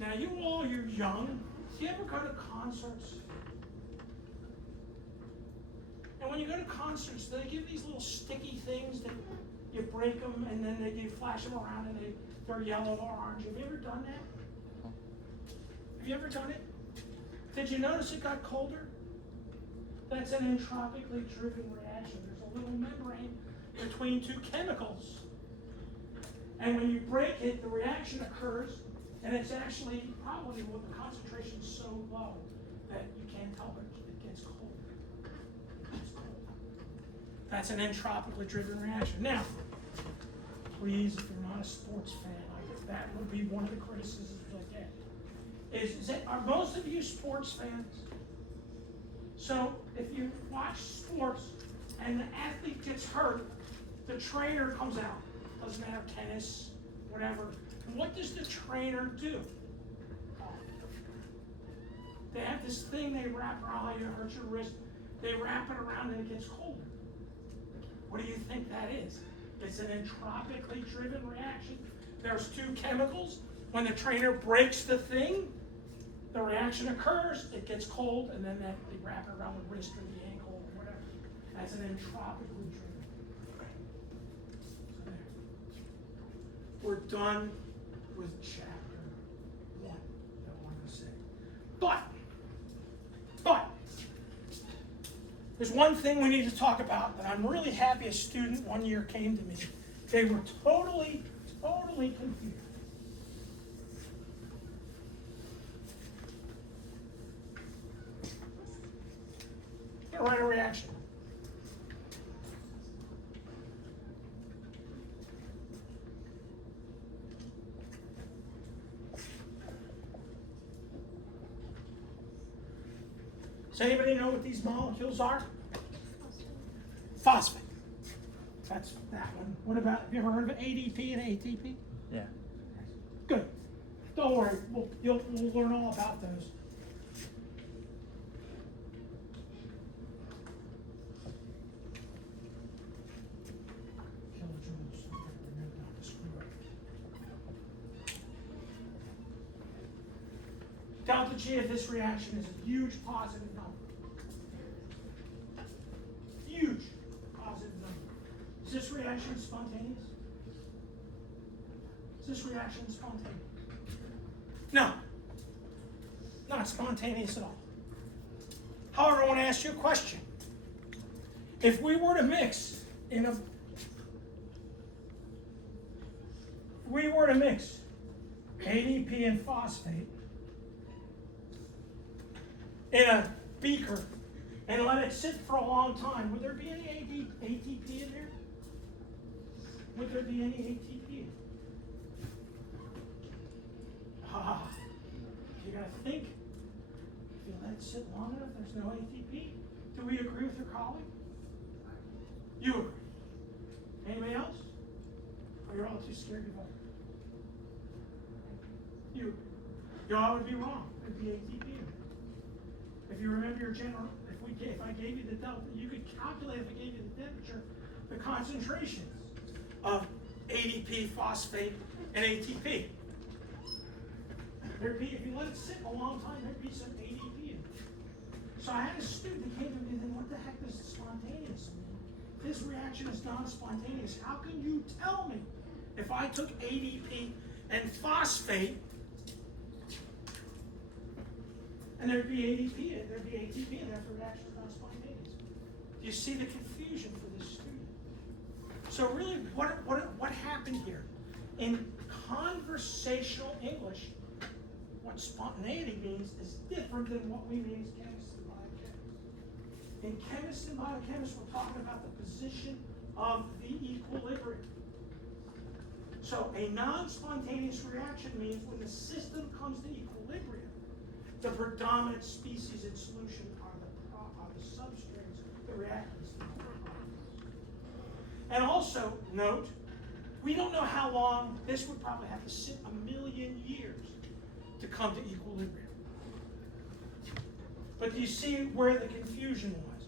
Now, you're young. Do you ever go to concerts? And when you go to concerts, they give these little sticky things that you break them and then they flash them around and they're yellow or orange. Have you ever done that? Have you ever done it? Did you notice it got colder? That's an entropically driven reaction. There's a little membrane between two chemicals. And when you break it, the reaction occurs, and it's actually probably when the concentration is so low that you can't tell it gets cold. It's cold. That's an entropically driven reaction. Now, please, if you're not a sports fan, that would be one of the criticisms I get. Are most of you sports fans? So if you watch sports and the athlete gets hurt, the trainer comes out. Doesn't matter, tennis, whatever. What does the trainer do? They have this thing they wrap around, you hurt your wrist. They wrap it around and it gets colder. What do you think that is? It's an entropically driven reaction. There's two chemicals. When the trainer breaks the thing, the reaction occurs, it gets cold, and then they wrap it around the wrist or the ankle or whatever. That's an entropically driven. So there. We're done with chapter 1 that I wanted to say. But, there's one thing we need to talk about that I'm really happy a student one year came to me. They were totally confused. Gonna write a reaction. Does anybody know what these molecules are? Phosphate. That's that one. What about, have you ever heard of ADP and ATP? Yeah. Good. Don't worry, we'll learn all about those. Kilojoules. Remember not to screw up. Delta G of this reaction is a huge positive number. Huge positive number. Is this reaction spontaneous? Is this reaction spontaneous? No. Not spontaneous at all. However, I want to ask you a question. If we were to mix ADP and phosphate in a beaker and let it sit for a long time, would there be any ATP in there? Would there be any ATP in there? You gotta think. If you let it sit long enough, there's no ATP. Do we agree with your colleague? You agree. Anybody else? Or you're all too scared to vote? You agree. You all would be wrong. There'd be ATP in there. If you remember your general, if I gave you the delta, you could calculate if I gave you the temperature, the concentrations of ADP, phosphate, and ATP. There'd be, if you let it sit a long time, there'd be some ADP in it. So I had a student that came to me and said, what the heck is spontaneous mean? This reaction is non-spontaneous. How can you tell me if I took ADP and phosphate and there'd be ADP, there'd be ATP in there if the reaction is not spontaneous? Do you see the confusion for this student? So really, what happened here? In conversational English, what spontaneity means is different than what we mean as chemists and biochemists. In chemists and biochemists, we're talking about the position of the equilibrium. So a non-spontaneous reaction means when the system comes to equilibrium, the predominant species in solution are the substrates, the reactants. And also, note, we don't know how long, this would probably have to sit 1,000,000 years to come to equilibrium. But do you see where the confusion was?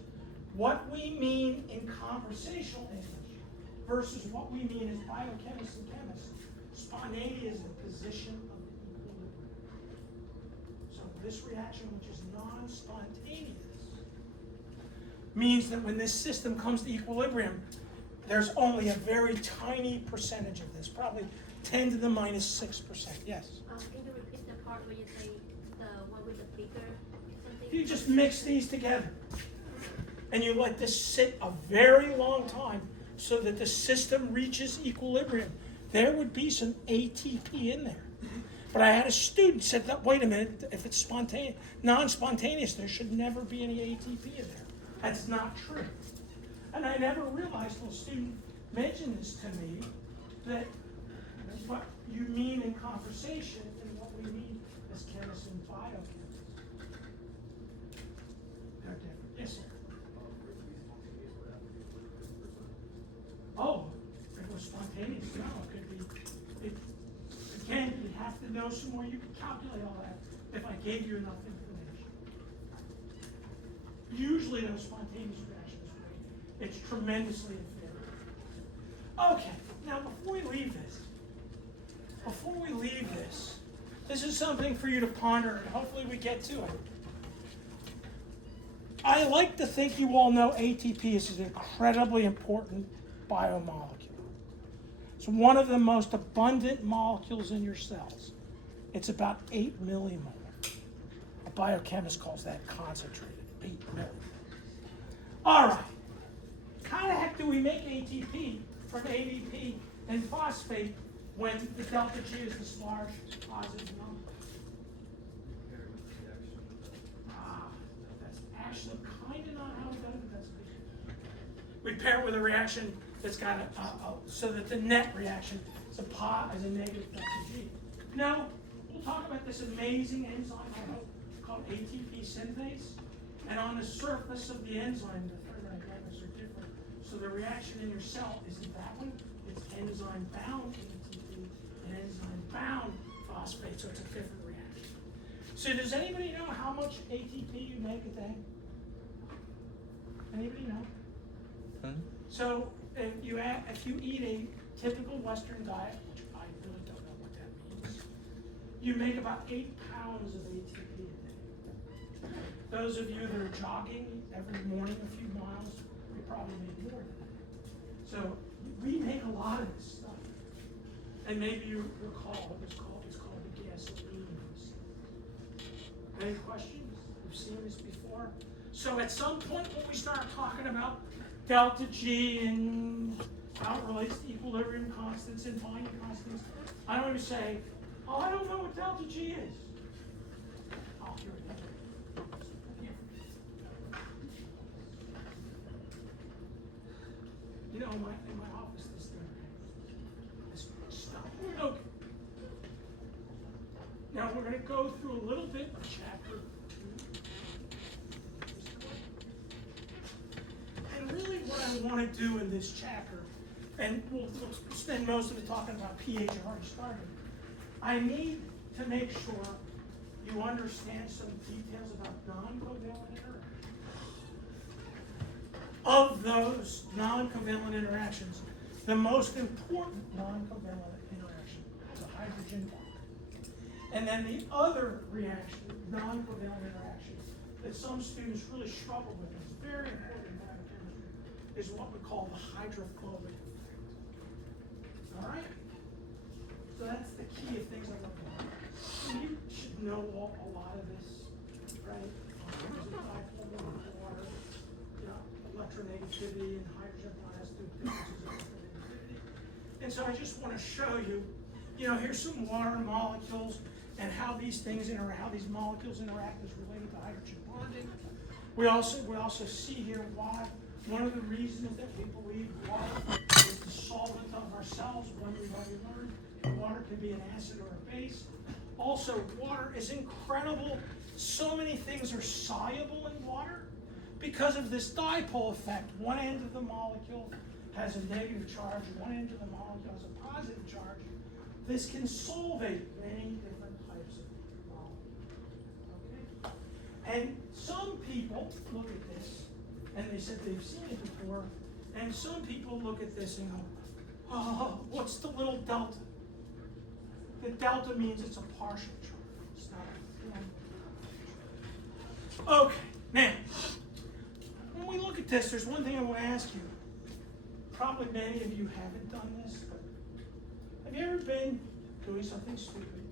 What we mean in conversational English versus what we mean as biochemists and chemists. Spontaneity is the position of the equilibrium. So this reaction, which is non-spontaneous, means that when this system comes to equilibrium, there's only a very tiny percentage of this, probably 10 to the minus 6%. Yes? Can you repeat the part where you say the one with the bigger something? If you just mix these together and you let this sit a very long time so that the system reaches equilibrium, there would be some ATP in there. But I had a student said that, wait a minute, if it's spontaneous, non-spontaneous, there should never be any ATP in there. That's not true. And I never realized till a student mentioned this to me, that what you mean in conversation and what we mean as chemists and biochemists. They're different. Yes, sir. Oh, if it was spontaneous, no, it could be. Again, you'd have to know some more. You could calculate all that if I gave you enough information. Usually those spontaneous reactions, it's tremendously inferior. Okay, now before we leave this, this is something for you to ponder, and hopefully we get to it. I like to think you all know ATP is an incredibly important biomolecule. It's one of the most abundant molecules in your cells. It's about 8 millimolar. A biochemist calls that concentrated, 8 millimolar. All right. How the heck do we make ATP from ADP and phosphate when the delta G is this large positive number? That's actually kind of not how we do it. That's we pair it with a reaction that's got so that the net reaction is a negative delta G. Now, we'll talk about this amazing enzyme called ATP synthase. And on the surface of the enzyme, the thermodynamics are different. So the reaction in your cell isn't that one. It's enzyme-bound ATP and enzyme-bound phosphate, so it's a different reaction. So does anybody know how much ATP you make a day? Anybody know? So if you eat a typical Western diet, which I really don't know what that means, you make about 8 pounds of ATP a day. Those of you that are jogging every morning a few miles, you probably make more than that. So we make a lot of this stuff. And maybe you recall it's called the gasoline. Any questions? We've seen this before. So at some point when we start talking about delta G and how it relates to equilibrium constants and binding constants, I don't even say, oh, I don't know what delta G is. Oh, here it is. You know, in my office, this stuff. Okay. Now we're going to go through a little bit of chapter 2. And really what I want to do in this chapter, and we'll spend most of it talking about pH, I've already started. I need to make sure you understand some details about non-covalent interactions. Of those non-covalent interactions, the most important non-covalent interaction is a hydrogen bond. And then the other reaction, non-covalent interaction, that some students really struggle with, and it's very important in biochemistry, is what we call the hydrophobic effect. All right? So that's the key of things I'm looking at. And you should know a lot of this, right? There's a dipolar water, electronegativity, and hydrogen bond has to do with differences in electronegativity. And so I just want to show you, here's some water molecules and how these things how these molecules interact is related to hydrogen bonding. We also see here why, one of the reasons that we believe water is the solvent of ourselves. When we've already learned water can be an acid or a base. Also, water is incredible. So many things are soluble in water because of this dipole effect. One end of the molecule has a negative charge, one end of the molecule has a positive charge. This can solvate many different types of molecules. Okay? And some people look at this and they said they've seen it before, and some people look at this and go, oh, what's the little delta? The delta means it's a partial charge. It's not a full. Okay, now, when we look at this, there's one thing I want to ask you. Probably many of you haven't done this, but have you ever been doing something stupid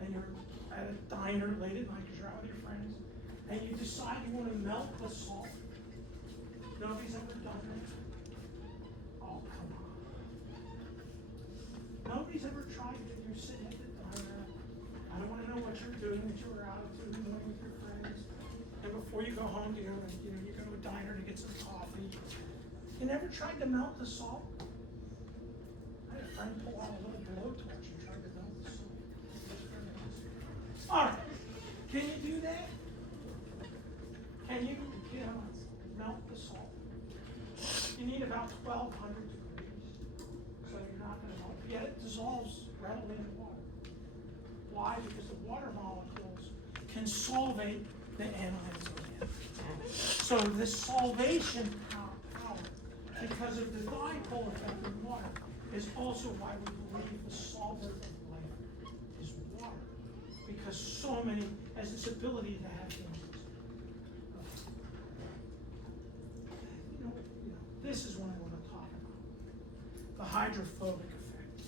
and you're at a diner late at night because you're out with your friends and you decide you want to melt the salt? Nobody's ever done that? Oh, come on. Nobody's ever tried it. You're sitting at the diner. I don't want to know what you're doing, that you were out to the morning with your friends. And before you go home, you go to a diner to get some coffee. You never tried to melt the salt? I had a friend pull out a little blowtorch and tried to melt the salt. All right, can you do that? Can you melt the salt? You need about 1,200 degrees, so you're not going to melt. Yet it dissolves readily in water. Why? Because the water molecules can solvate the anions of it. So this solvation power, because of the dipole effect in water, is also why we believe the solvent of life is water. Because so many has this ability to have things. This is what I want to talk about. The hydrophobic effect.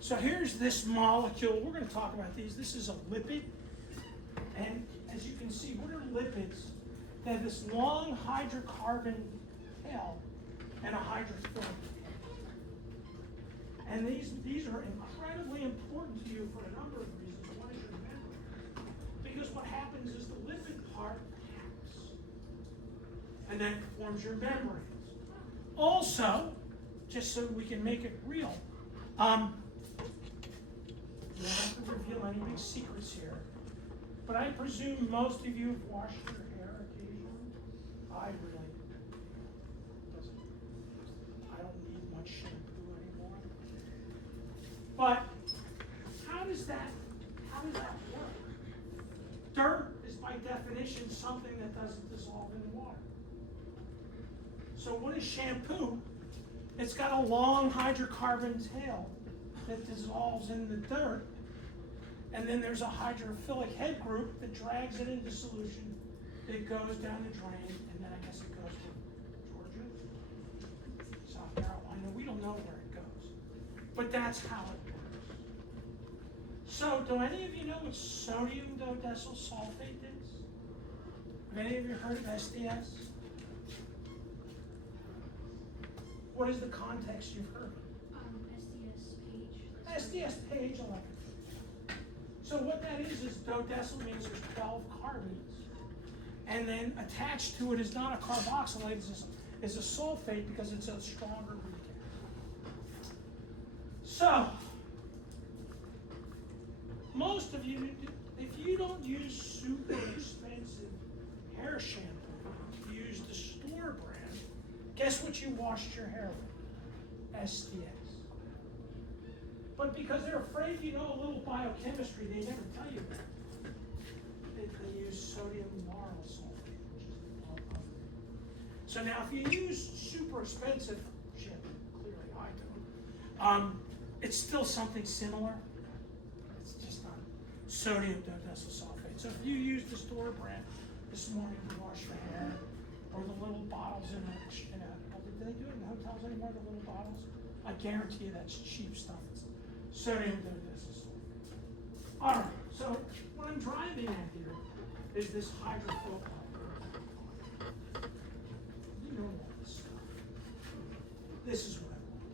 So here's this molecule. We're going to talk about these. This is a lipid. And as you can see, what are lipids? They have this long hydrocarbon tail and a hydrophilic tail. And these are incredibly important to you for a number of reasons. One is your memory. Because what happens is the lipid part acts. And that forms your membranes. Also, just so we can make it real, we don't have to reveal any big secrets here, but I presume most of you have washed your hair occasionally. I really I don't need much shampoo anymore. But how does that work? Dirt is by definition something that doesn't dissolve in water. So what is shampoo? It's got a long hydrocarbon tail that dissolves in the dirt, and then there's a hydrophilic head group that drags it into solution. It goes down the drain, and then I guess it goes to Georgia, South Carolina. We don't know where it goes, but that's how it works. So do any of you know what sodium dodecyl sulfate is? Have any of you heard of SDS? What is the context you've heard? SDS page 11. So what that is dodecyl means there's 12 carbons. And then attached to it is not a carboxylate, it's a sulfate because it's a stronger recap. So, most of you, if you don't use super expensive hair shampoo, you use the store brand, guess what you washed your hair with? SDS. But because they're afraid you know a little biochemistry, they never tell you that. They use sodium lauryl sulfate, which is all. So now if you use super expensive shampoo, clearly I don't, it's still something similar. It's just not sodium dodecyl sulfate. So if you use the store brand this morning to wash your hair, or the little bottles in a do they do it in hotels anymore, the little bottles? I guarantee you that's cheap stuff. It's sodium dodecyl sulfate. All right, so what I'm driving at here is this hydrophobic. You know all this stuff. This is what I want.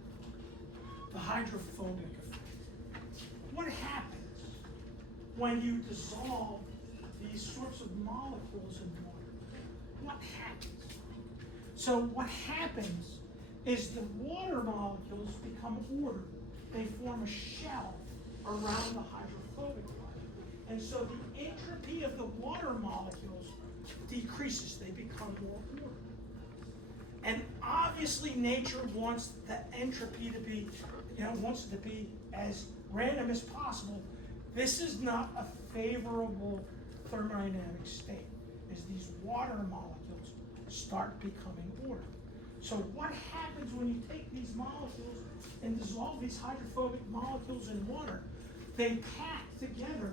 The hydrophobic effect. What happens when you dissolve these sorts of molecules in water? what happens? So what happens is the water molecules become ordered. They form a shell around the hydrophobic part. And so the entropy of the water molecules decreases. They become more ordered. And obviously nature wants the entropy to be, wants it to be as random as possible. This is not a favorable thermodynamic state, as these water molecules start becoming ordered. So what happens when you take these molecules and dissolve these hydrophobic molecules in water? They pack together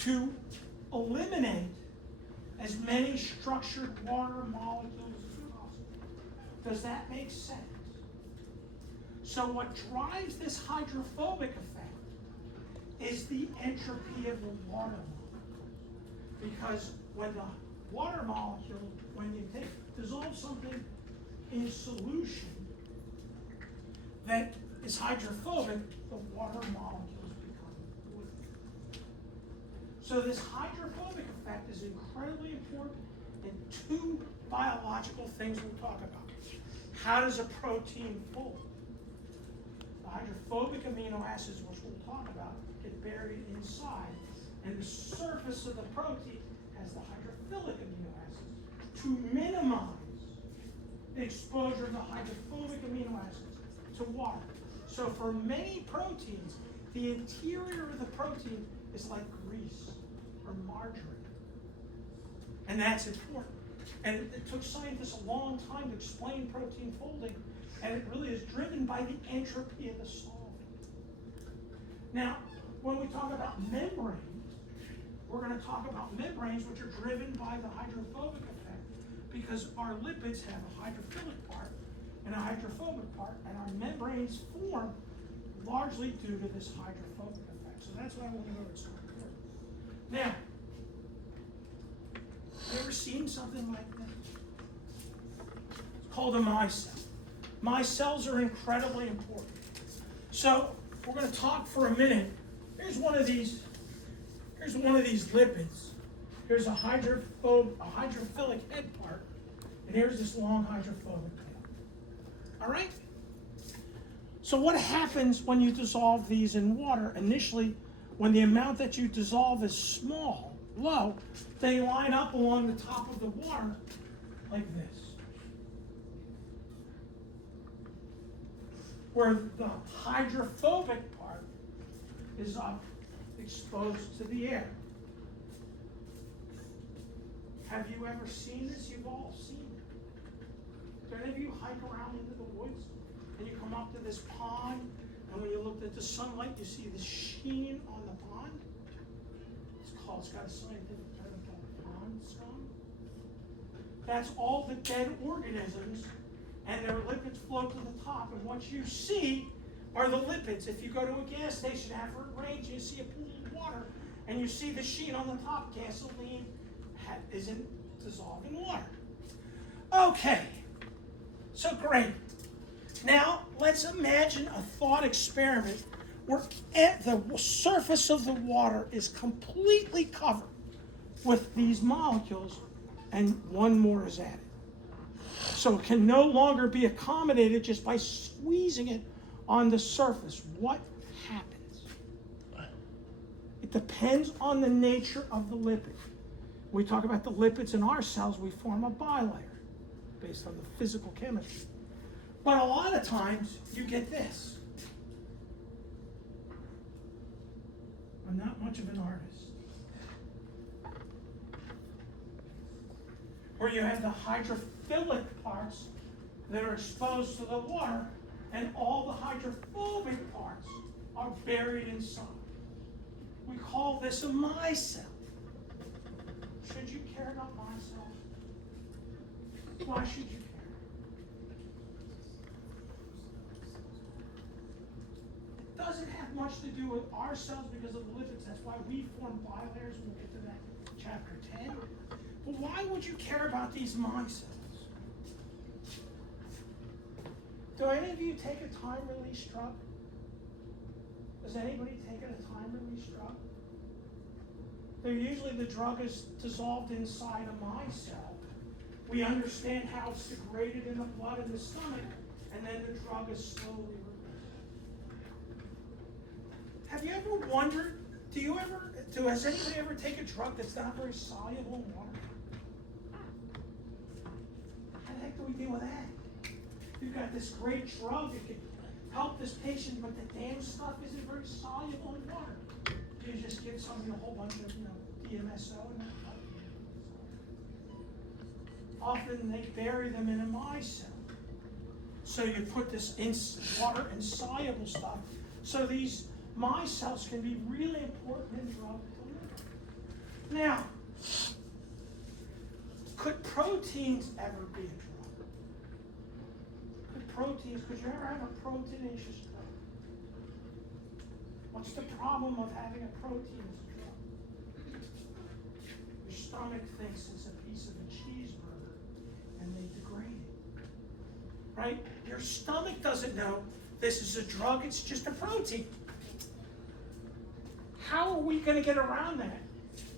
to eliminate as many structured water molecules as possible. Does that make sense? So what drives this hydrophobic effect is the entropy of the water molecule. Because when the water molecule, when you dissolve something in solution that is hydrophobic, the water molecules become ordered. So this hydrophobic effect is incredibly important in two biological things we'll talk about. How does a protein fold? The hydrophobic amino acids, which we'll talk about, get buried inside, and the surface of the protein has the hydrophilic amino acids to minimize the exposure of the hydrophobic amino acids to water. So for many proteins, the interior of the protein is like grease or margarine. And that's important. And it took scientists a long time to explain protein folding, and it really is driven by the entropy of the solvent. Now, when we talk about membranes, we're going to talk about membranes which are driven by the hydrophobic effect, because our lipids have a hydrophilic part and a hydrophobic part, and our membranes form largely due to this hydrophobic effect. So that's why I want to know it's so important. Now, you ever seen something like this? It's called a micelle. Micelles are incredibly important. So we're going to talk for a minute. Here's one of these lipids. Here's a hydrophilic head part, and here's this long hydrophobic tail. All right? So what happens when you dissolve these in water? Initially, when the amount that you dissolve is small, low, they line up along the top of the water like this, where the hydrophobic part is up, exposed to the air. Have you ever seen this? You've all seen it. Do any of you hike around into the woods and you come up to this pond, and when you look at the sunlight, you see this sheen on the pond? It's got a scientific term called pond scum. That's all the dead organisms, and their lipids float to the top. And what you see are the lipids. If you go to a gas station after it rains, you see a pool of water, and you see the sheen on the top. Gasoline isn't dissolved in water. Okay, so great. Now let's imagine a thought experiment where the surface of the water is completely covered with these molecules, and one more is added. So it can no longer be accommodated just by squeezing it on the surface. What happens? It depends on the nature of the lipid. When we talk about the lipids in our cells, we form a bilayer based on the physical chemistry. But a lot of times you get this. I'm not much of an artist. Where you have the hydrophilic parts that are exposed to the water, and all the hydrophobic parts are buried inside. We call this a micelle. Should you care about micelles? Why should you care? It doesn't have much to do with our cells because of the lipids. That's why we form bilayers. We'll get to that in chapter 10. But why would you care about these micelles? Do any of you take a time release drug? Does anybody take a time release drug? they're usually the drug is dissolved inside a micelle. We understand how it's degraded in the blood in the stomach, and then the drug is slowly released. Have you ever wondered, has anybody ever taken a drug that's not very soluble in water? How the heck do we deal with that? You've got this great drug that can help this patient, but the damn stuff isn't very soluble in water. You just give somebody a whole bunch of, DMSO and that. Often they bury them in a micelle. So you put this water insoluble stuff. So these micelles can be really important in drug delivery. Now, could proteins ever be a drug? Could you ever have a proteinaceous drug? What's the problem of having a protein as a drug? Your stomach thinks it's a piece of a cheeseburger and they degrade it. Right? Your stomach doesn't know this is a drug, it's just a protein. How are we going to get around that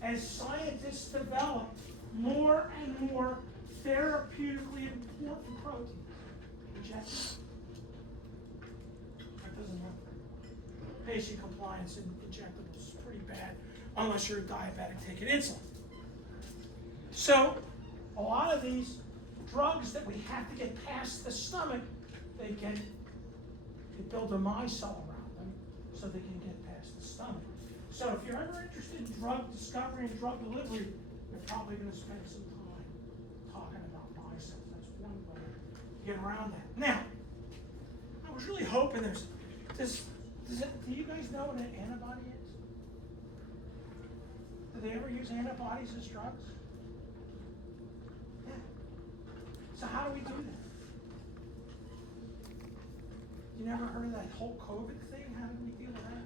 as scientists develop more and more therapeutically important proteins? Injectables? That doesn't work. Patient compliance in injectables is pretty bad unless you're a diabetic taking insulin. So a lot of these drugs that we have to get past the stomach, they build a micelle around them so they can get past the stomach. So if you're ever interested in drug discovery and drug delivery, you're probably going to spend some time talking about micelles. That's one way to get around that. Now, I was really hoping do you guys know what an antibody is? Do they ever use antibodies as drugs? Yeah. So how do we do that? You never heard of that whole COVID thing? How did we deal with that?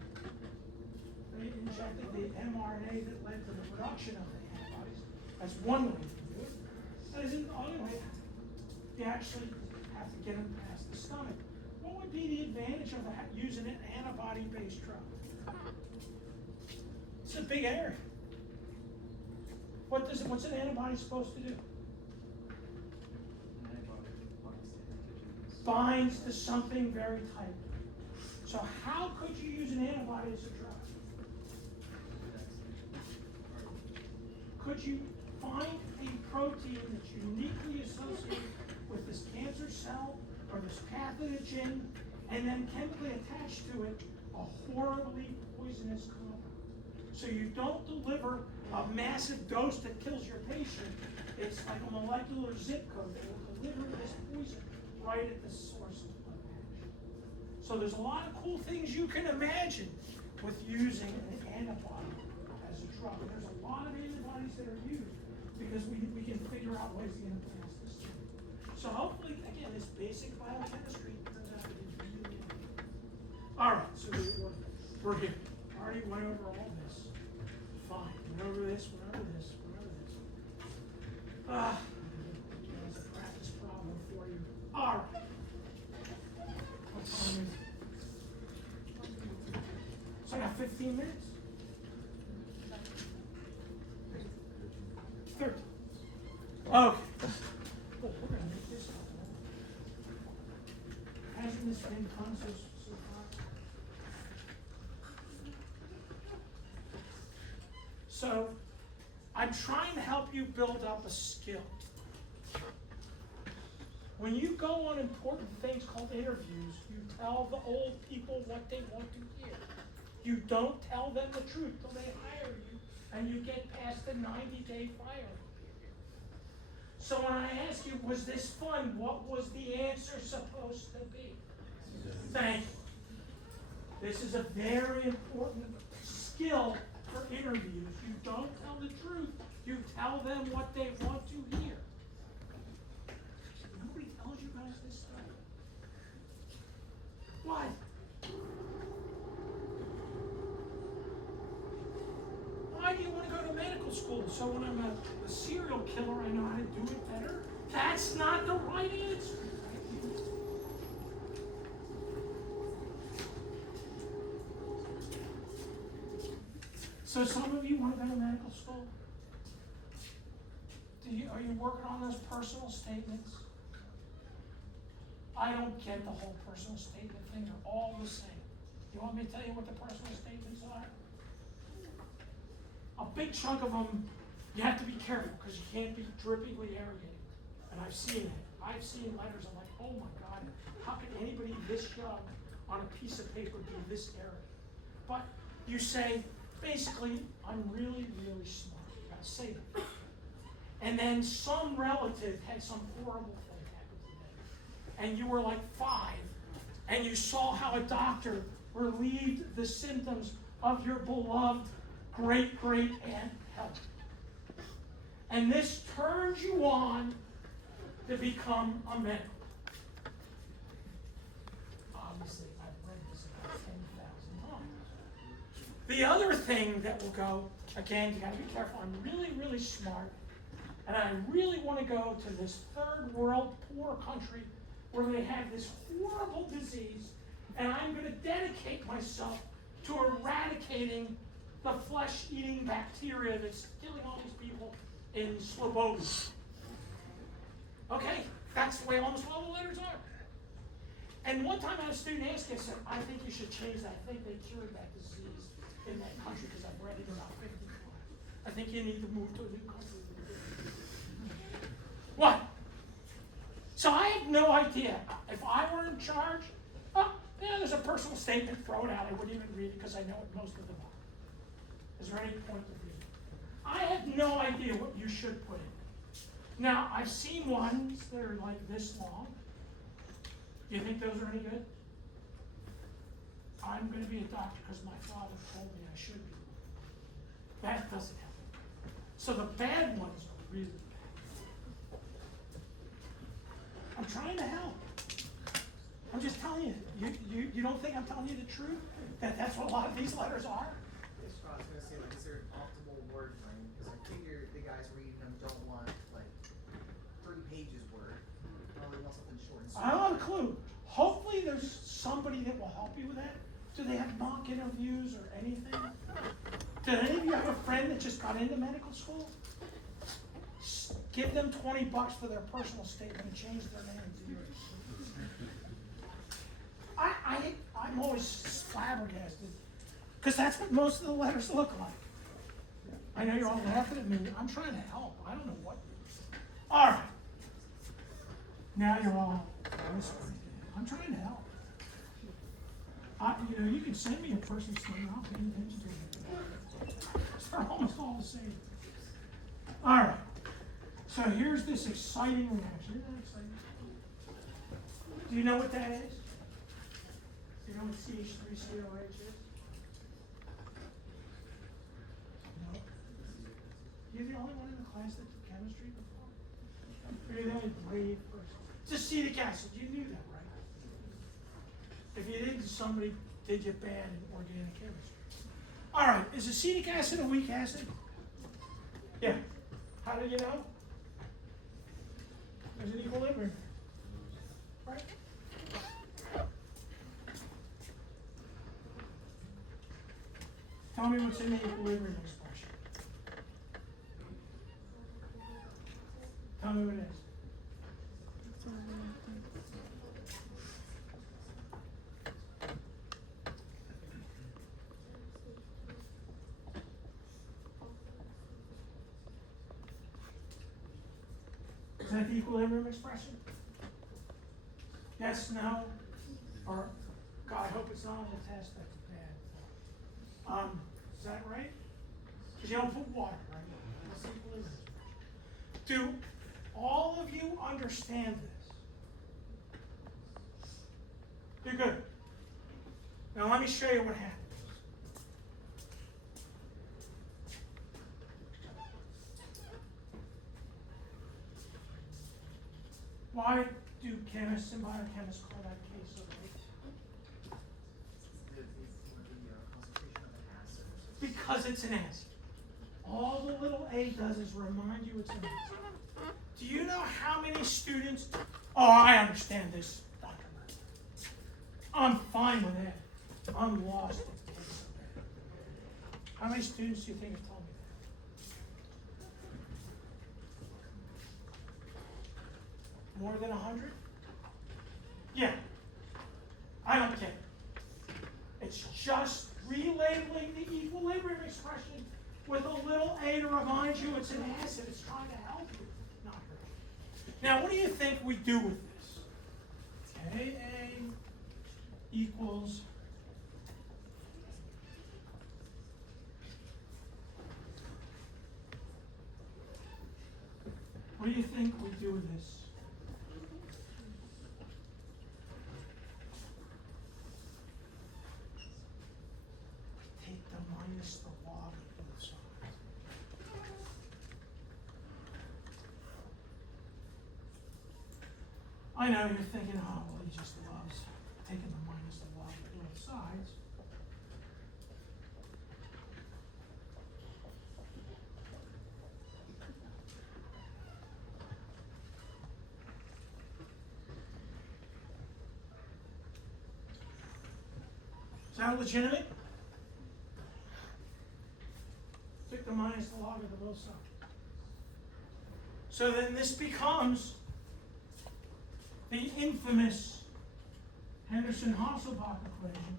They injected the mRNA that led to the production of the antibodies. That's one way to do it. That isn't the only way. You actually have to get them past the stomach. What would be the advantage of using an antibody-based drug? It's a big area. What's an antibody supposed to do? An antibody Binds to something very tight. So how could you use an antibody as a drug? Could you find a protein that's uniquely associated with this cancer cell or this pathogen, and then chemically attach to it a horribly poisonous compound? So you don't deliver a massive dose that kills your patient. It's like a molecular zip code that will deliver this poison right at the source of blood action. So there's a lot of cool things you can imagine with using an antibody as a drug. And there's a lot of antibodies that are used because we can figure out ways to get them past this. So hopefully, again, this basic biochemistry turns out to be really important. All right, so we're here. Already went over all this. Fine. Went over this, went over this, went over this. That's a practice problem for you. All right. What time is it? So I got 15 minutes? 30. Okay. Oh, we're gonna make this happen. Hasn't this been fun so far? So, I'm trying to help you build up a skill. When you go on important things called interviews, you tell the old people what they want to hear. You don't tell them the truth till they hire you, and you get past the 90-day firing. So when I ask you, was this fun, what was the answer supposed to be? Thank you. This is a very important skill for interviews. You don't tell the truth, you tell them what they want to hear. Nobody tells you guys this stuff. Why? Why do you want to go to medical school? So when I'm a serial killer, I know how to do it better? That's not the right answer. So some of you want to go to medical school? Are you working on those personal statements? I don't get the whole personal statement thing. They're all the same. You want me to tell you what the personal statements are? A big chunk of them, you have to be careful because you can't be drippingly irrigated. And I've seen it. I've seen letters. I'm like, oh my God, how can anybody this young on a piece of paper be this arrogant? But you say, basically, I'm really, really smart. You gotta say that. And then some relative had some horrible thing happen to them. And you were like 5, and you saw how a doctor relieved the symptoms of your beloved great-great-aunt Helen. And this turns you on to become a medical. Obviously, I've read this about 10,000 times. The other thing that will go, again, you gotta be careful, I'm really, really smart, and I really want to go to this third world poor country where they have this horrible disease, and I'm going to dedicate myself to eradicating the flesh-eating bacteria that's killing all these people in Slovakia. Okay, that's the way almost all the letters are. And one time I had a student ask me, I said, I think you should change that. I think they cured that disease in that country because I've read it about 50 times. I think you need to move to a new country. What? So I have no idea. If I were in charge, there's a personal statement, throw it out. I wouldn't even read it because I know what most of them are. Is there any point of reading? I have no idea what you should put in. Now, I've seen ones that are like this long. Do you think those are any good? I'm going to be a doctor because my father told me I should be. That doesn't help. So the bad ones are really bad. I'm trying to help. I'm just telling you. You don't think I'm telling you the truth? That's what a lot of these letters are? Yes, I was gonna say, like, is there an optimal word frame? Because I figure the guys reading them don't want, like, 3 pages word. They want something short and sweet. I don't have a clue. Hopefully there's somebody that will help you with that. Do they have mock interviews or anything? Did any of you have a friend that just got into medical school? Give them $20 for their personal statement and change their name to yours. I'm always flabbergasted because that's what most of the letters look like. I know you're all laughing at me. I'm trying to help. I don't know what. All right. Now you're all whispering. I'm trying to help. You can send me a person's statement. I'll pay attention to it. They're almost all the same. All right. So here's this exciting reaction. Isn't that exciting? Do you know what that is? Do you know what CH3053 is? No? You're the only one in the class that did chemistry before? Or you're the only brave person? It's acetic acid. You knew that, right? If you didn't, somebody did you bad in organic chemistry. All right. Is acetic acid a weak acid? Yeah. How do you know? There's an equilibrium, right? Tell me what's in the equilibrium expression. Tell me what it is. Is that the equilibrium expression? Yes, no, or God, I hope it's not on the test. That's bad. Is that right? Because you don't put water, right? That's the equilibrium expression. Do all of you understand this? You're good. Now let me show you what happens. Why do chemists and biochemists call that case so late? The concentration of an acid. Because it's an acid. All the little a does is remind you it's an acid. Do you know how many students? Oh, I understand this, Dr. Murphy. I'm fine with that. I'm lost. How many students do you think have told me that? More than 100? Yeah. I don't care. It's just relabeling the equilibrium expression with a little a to remind you it's an acid. It's trying to help you, not hurt you. Now, what do you think we do with this? Ka equals what do you think we do with this? Take the minus the log of both sides. I know you're thinking, oh, well, he just loves taking the minus the log of both sides. Sound legitimate? Take the minus the log of the both sides. So then this becomes the infamous Henderson-Hasselbalch equation.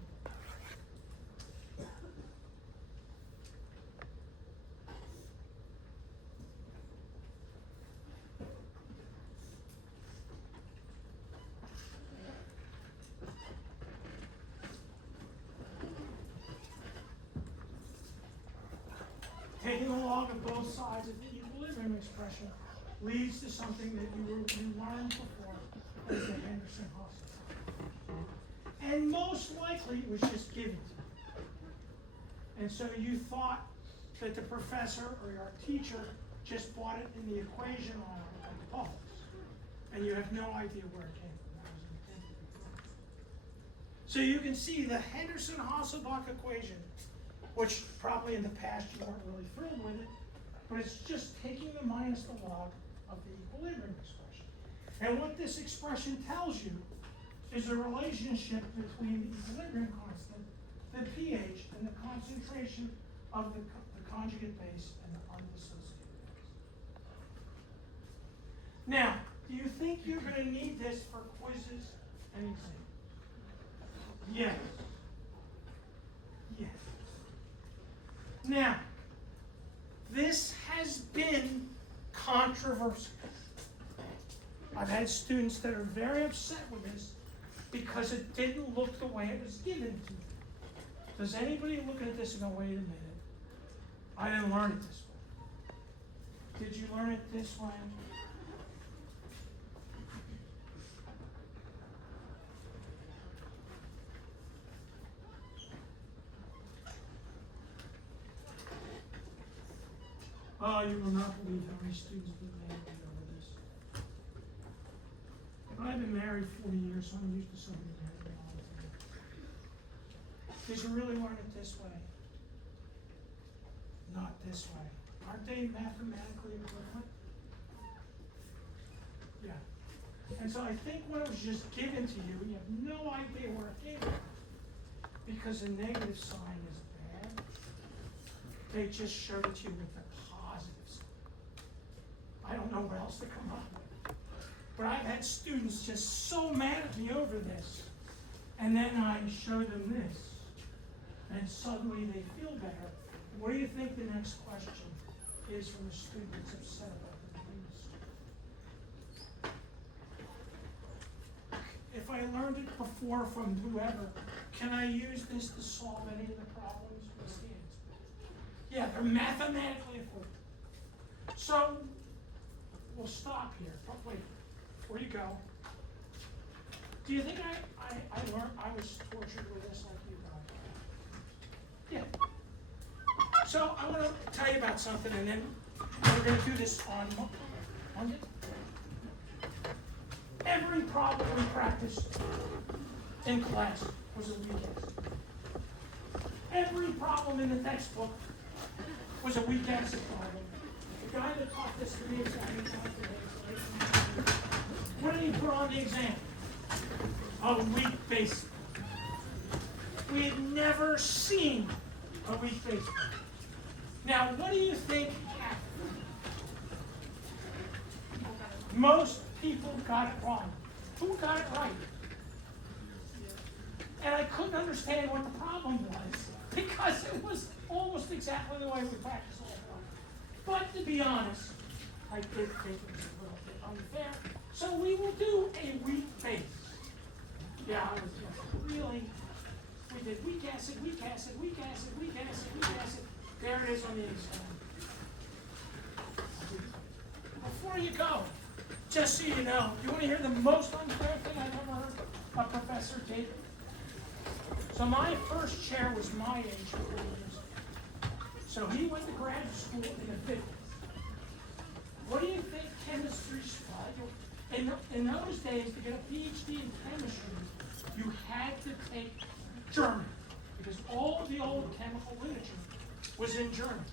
Taking the log of both sides of the equilibrium expression leads to something that you learned before as the Henderson-Hasselbalch. And most likely it was just given to you. And so you thought that the professor or your teacher just bought it in the equation on like bubbles. And you have no idea where it came from. That was intended before. So you can see the Henderson-Hasselbalch equation, which probably in the past you weren't really thrilled with it, but it's just taking the minus the log of the equilibrium expression. And what this expression tells you is the relationship between the equilibrium constant, the pH, and the concentration of the conjugate base and the undissociated base. Now, do you think you're going to need this for quizzes and exams? Yes. Yes. Now, this has been controversial. I've had students that are very upset with this because it didn't look the way it was given to them. Does anybody look at this and go, wait a minute, I didn't learn it this way. Did you learn it this way? Oh, you will not believe how many students have been mad at me over this. I've been married 40 years, so I'm used to somebody mad at me all the time. Did you really learn it this way? Not this way. Aren't they mathematically equivalent? Yeah. And so I think when it was just given to you, you have no idea where it came from. Because the negative sign is bad. They just showed it to you with the positive sign. I don't know what else to come up with. But I've had students just so mad at me over this. And then I show them this. And suddenly they feel better. What do you think the next question is from a student that's upset about the news? If I learned it before from whoever, can I use this to solve any of the problems? What's the answer? Yeah, they're mathematically equivalent. So, we'll stop here. But wait, before you go, do you think I was tortured with this like you guys? Yeah. So I want to tell you about something, and then we're going to do this on Monday. Every problem we practiced in class was a weak acid. Every problem in the textbook was a weak acid problem. The guy that taught this to me is what did he put on the exam? A weak base. We had never seen a weak base. Now, what do you think happened? Most people got it wrong. Who got it right? And I couldn't understand what the problem was because it was almost exactly the way we practice all the time. But to be honest, I did think it was a little bit unfair. So we will do a week base. Yeah, I was really, we did weak acid, weak acid, weak acid, weak acid, weak acid. There it is on the exam. Before you go, just so you know, you want to hear the most unfair thing I've ever heard a professor did? So my first chair was my age 4 years ago. So he went to graduate school in the 50s. What do you think chemistry in those days, to get a PhD in chemistry, you had to take German, because all of the old chemical literature was in German.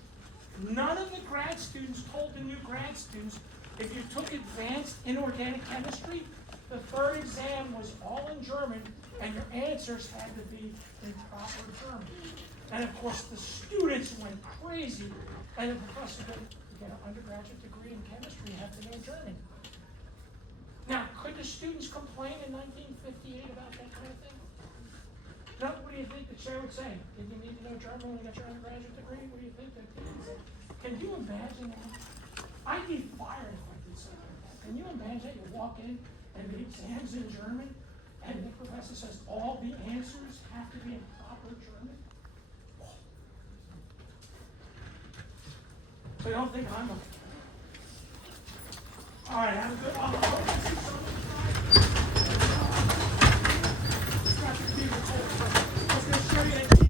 None of the grad students told the new grad students, if you took advanced inorganic chemistry, the third exam was all in German, and your answers had to be in proper German. And of course, the students went crazy, and the professor said, to get an undergraduate degree in chemistry, you have to know German. Now, could the students complain in 1958 about that kind of thing? No, what do you think the chair would say? Did you need to know German when you got your undergraduate degree? What do you think that kids? Can you imagine that? I'd be fired if I did something like that. Can you imagine you walk in and the exam's in German and the professor says all the answers have to be in proper German? So you don't think I'm a... All right, have a good... I hope to see some of you tonight. It's got to be recorded. I was going to show you that...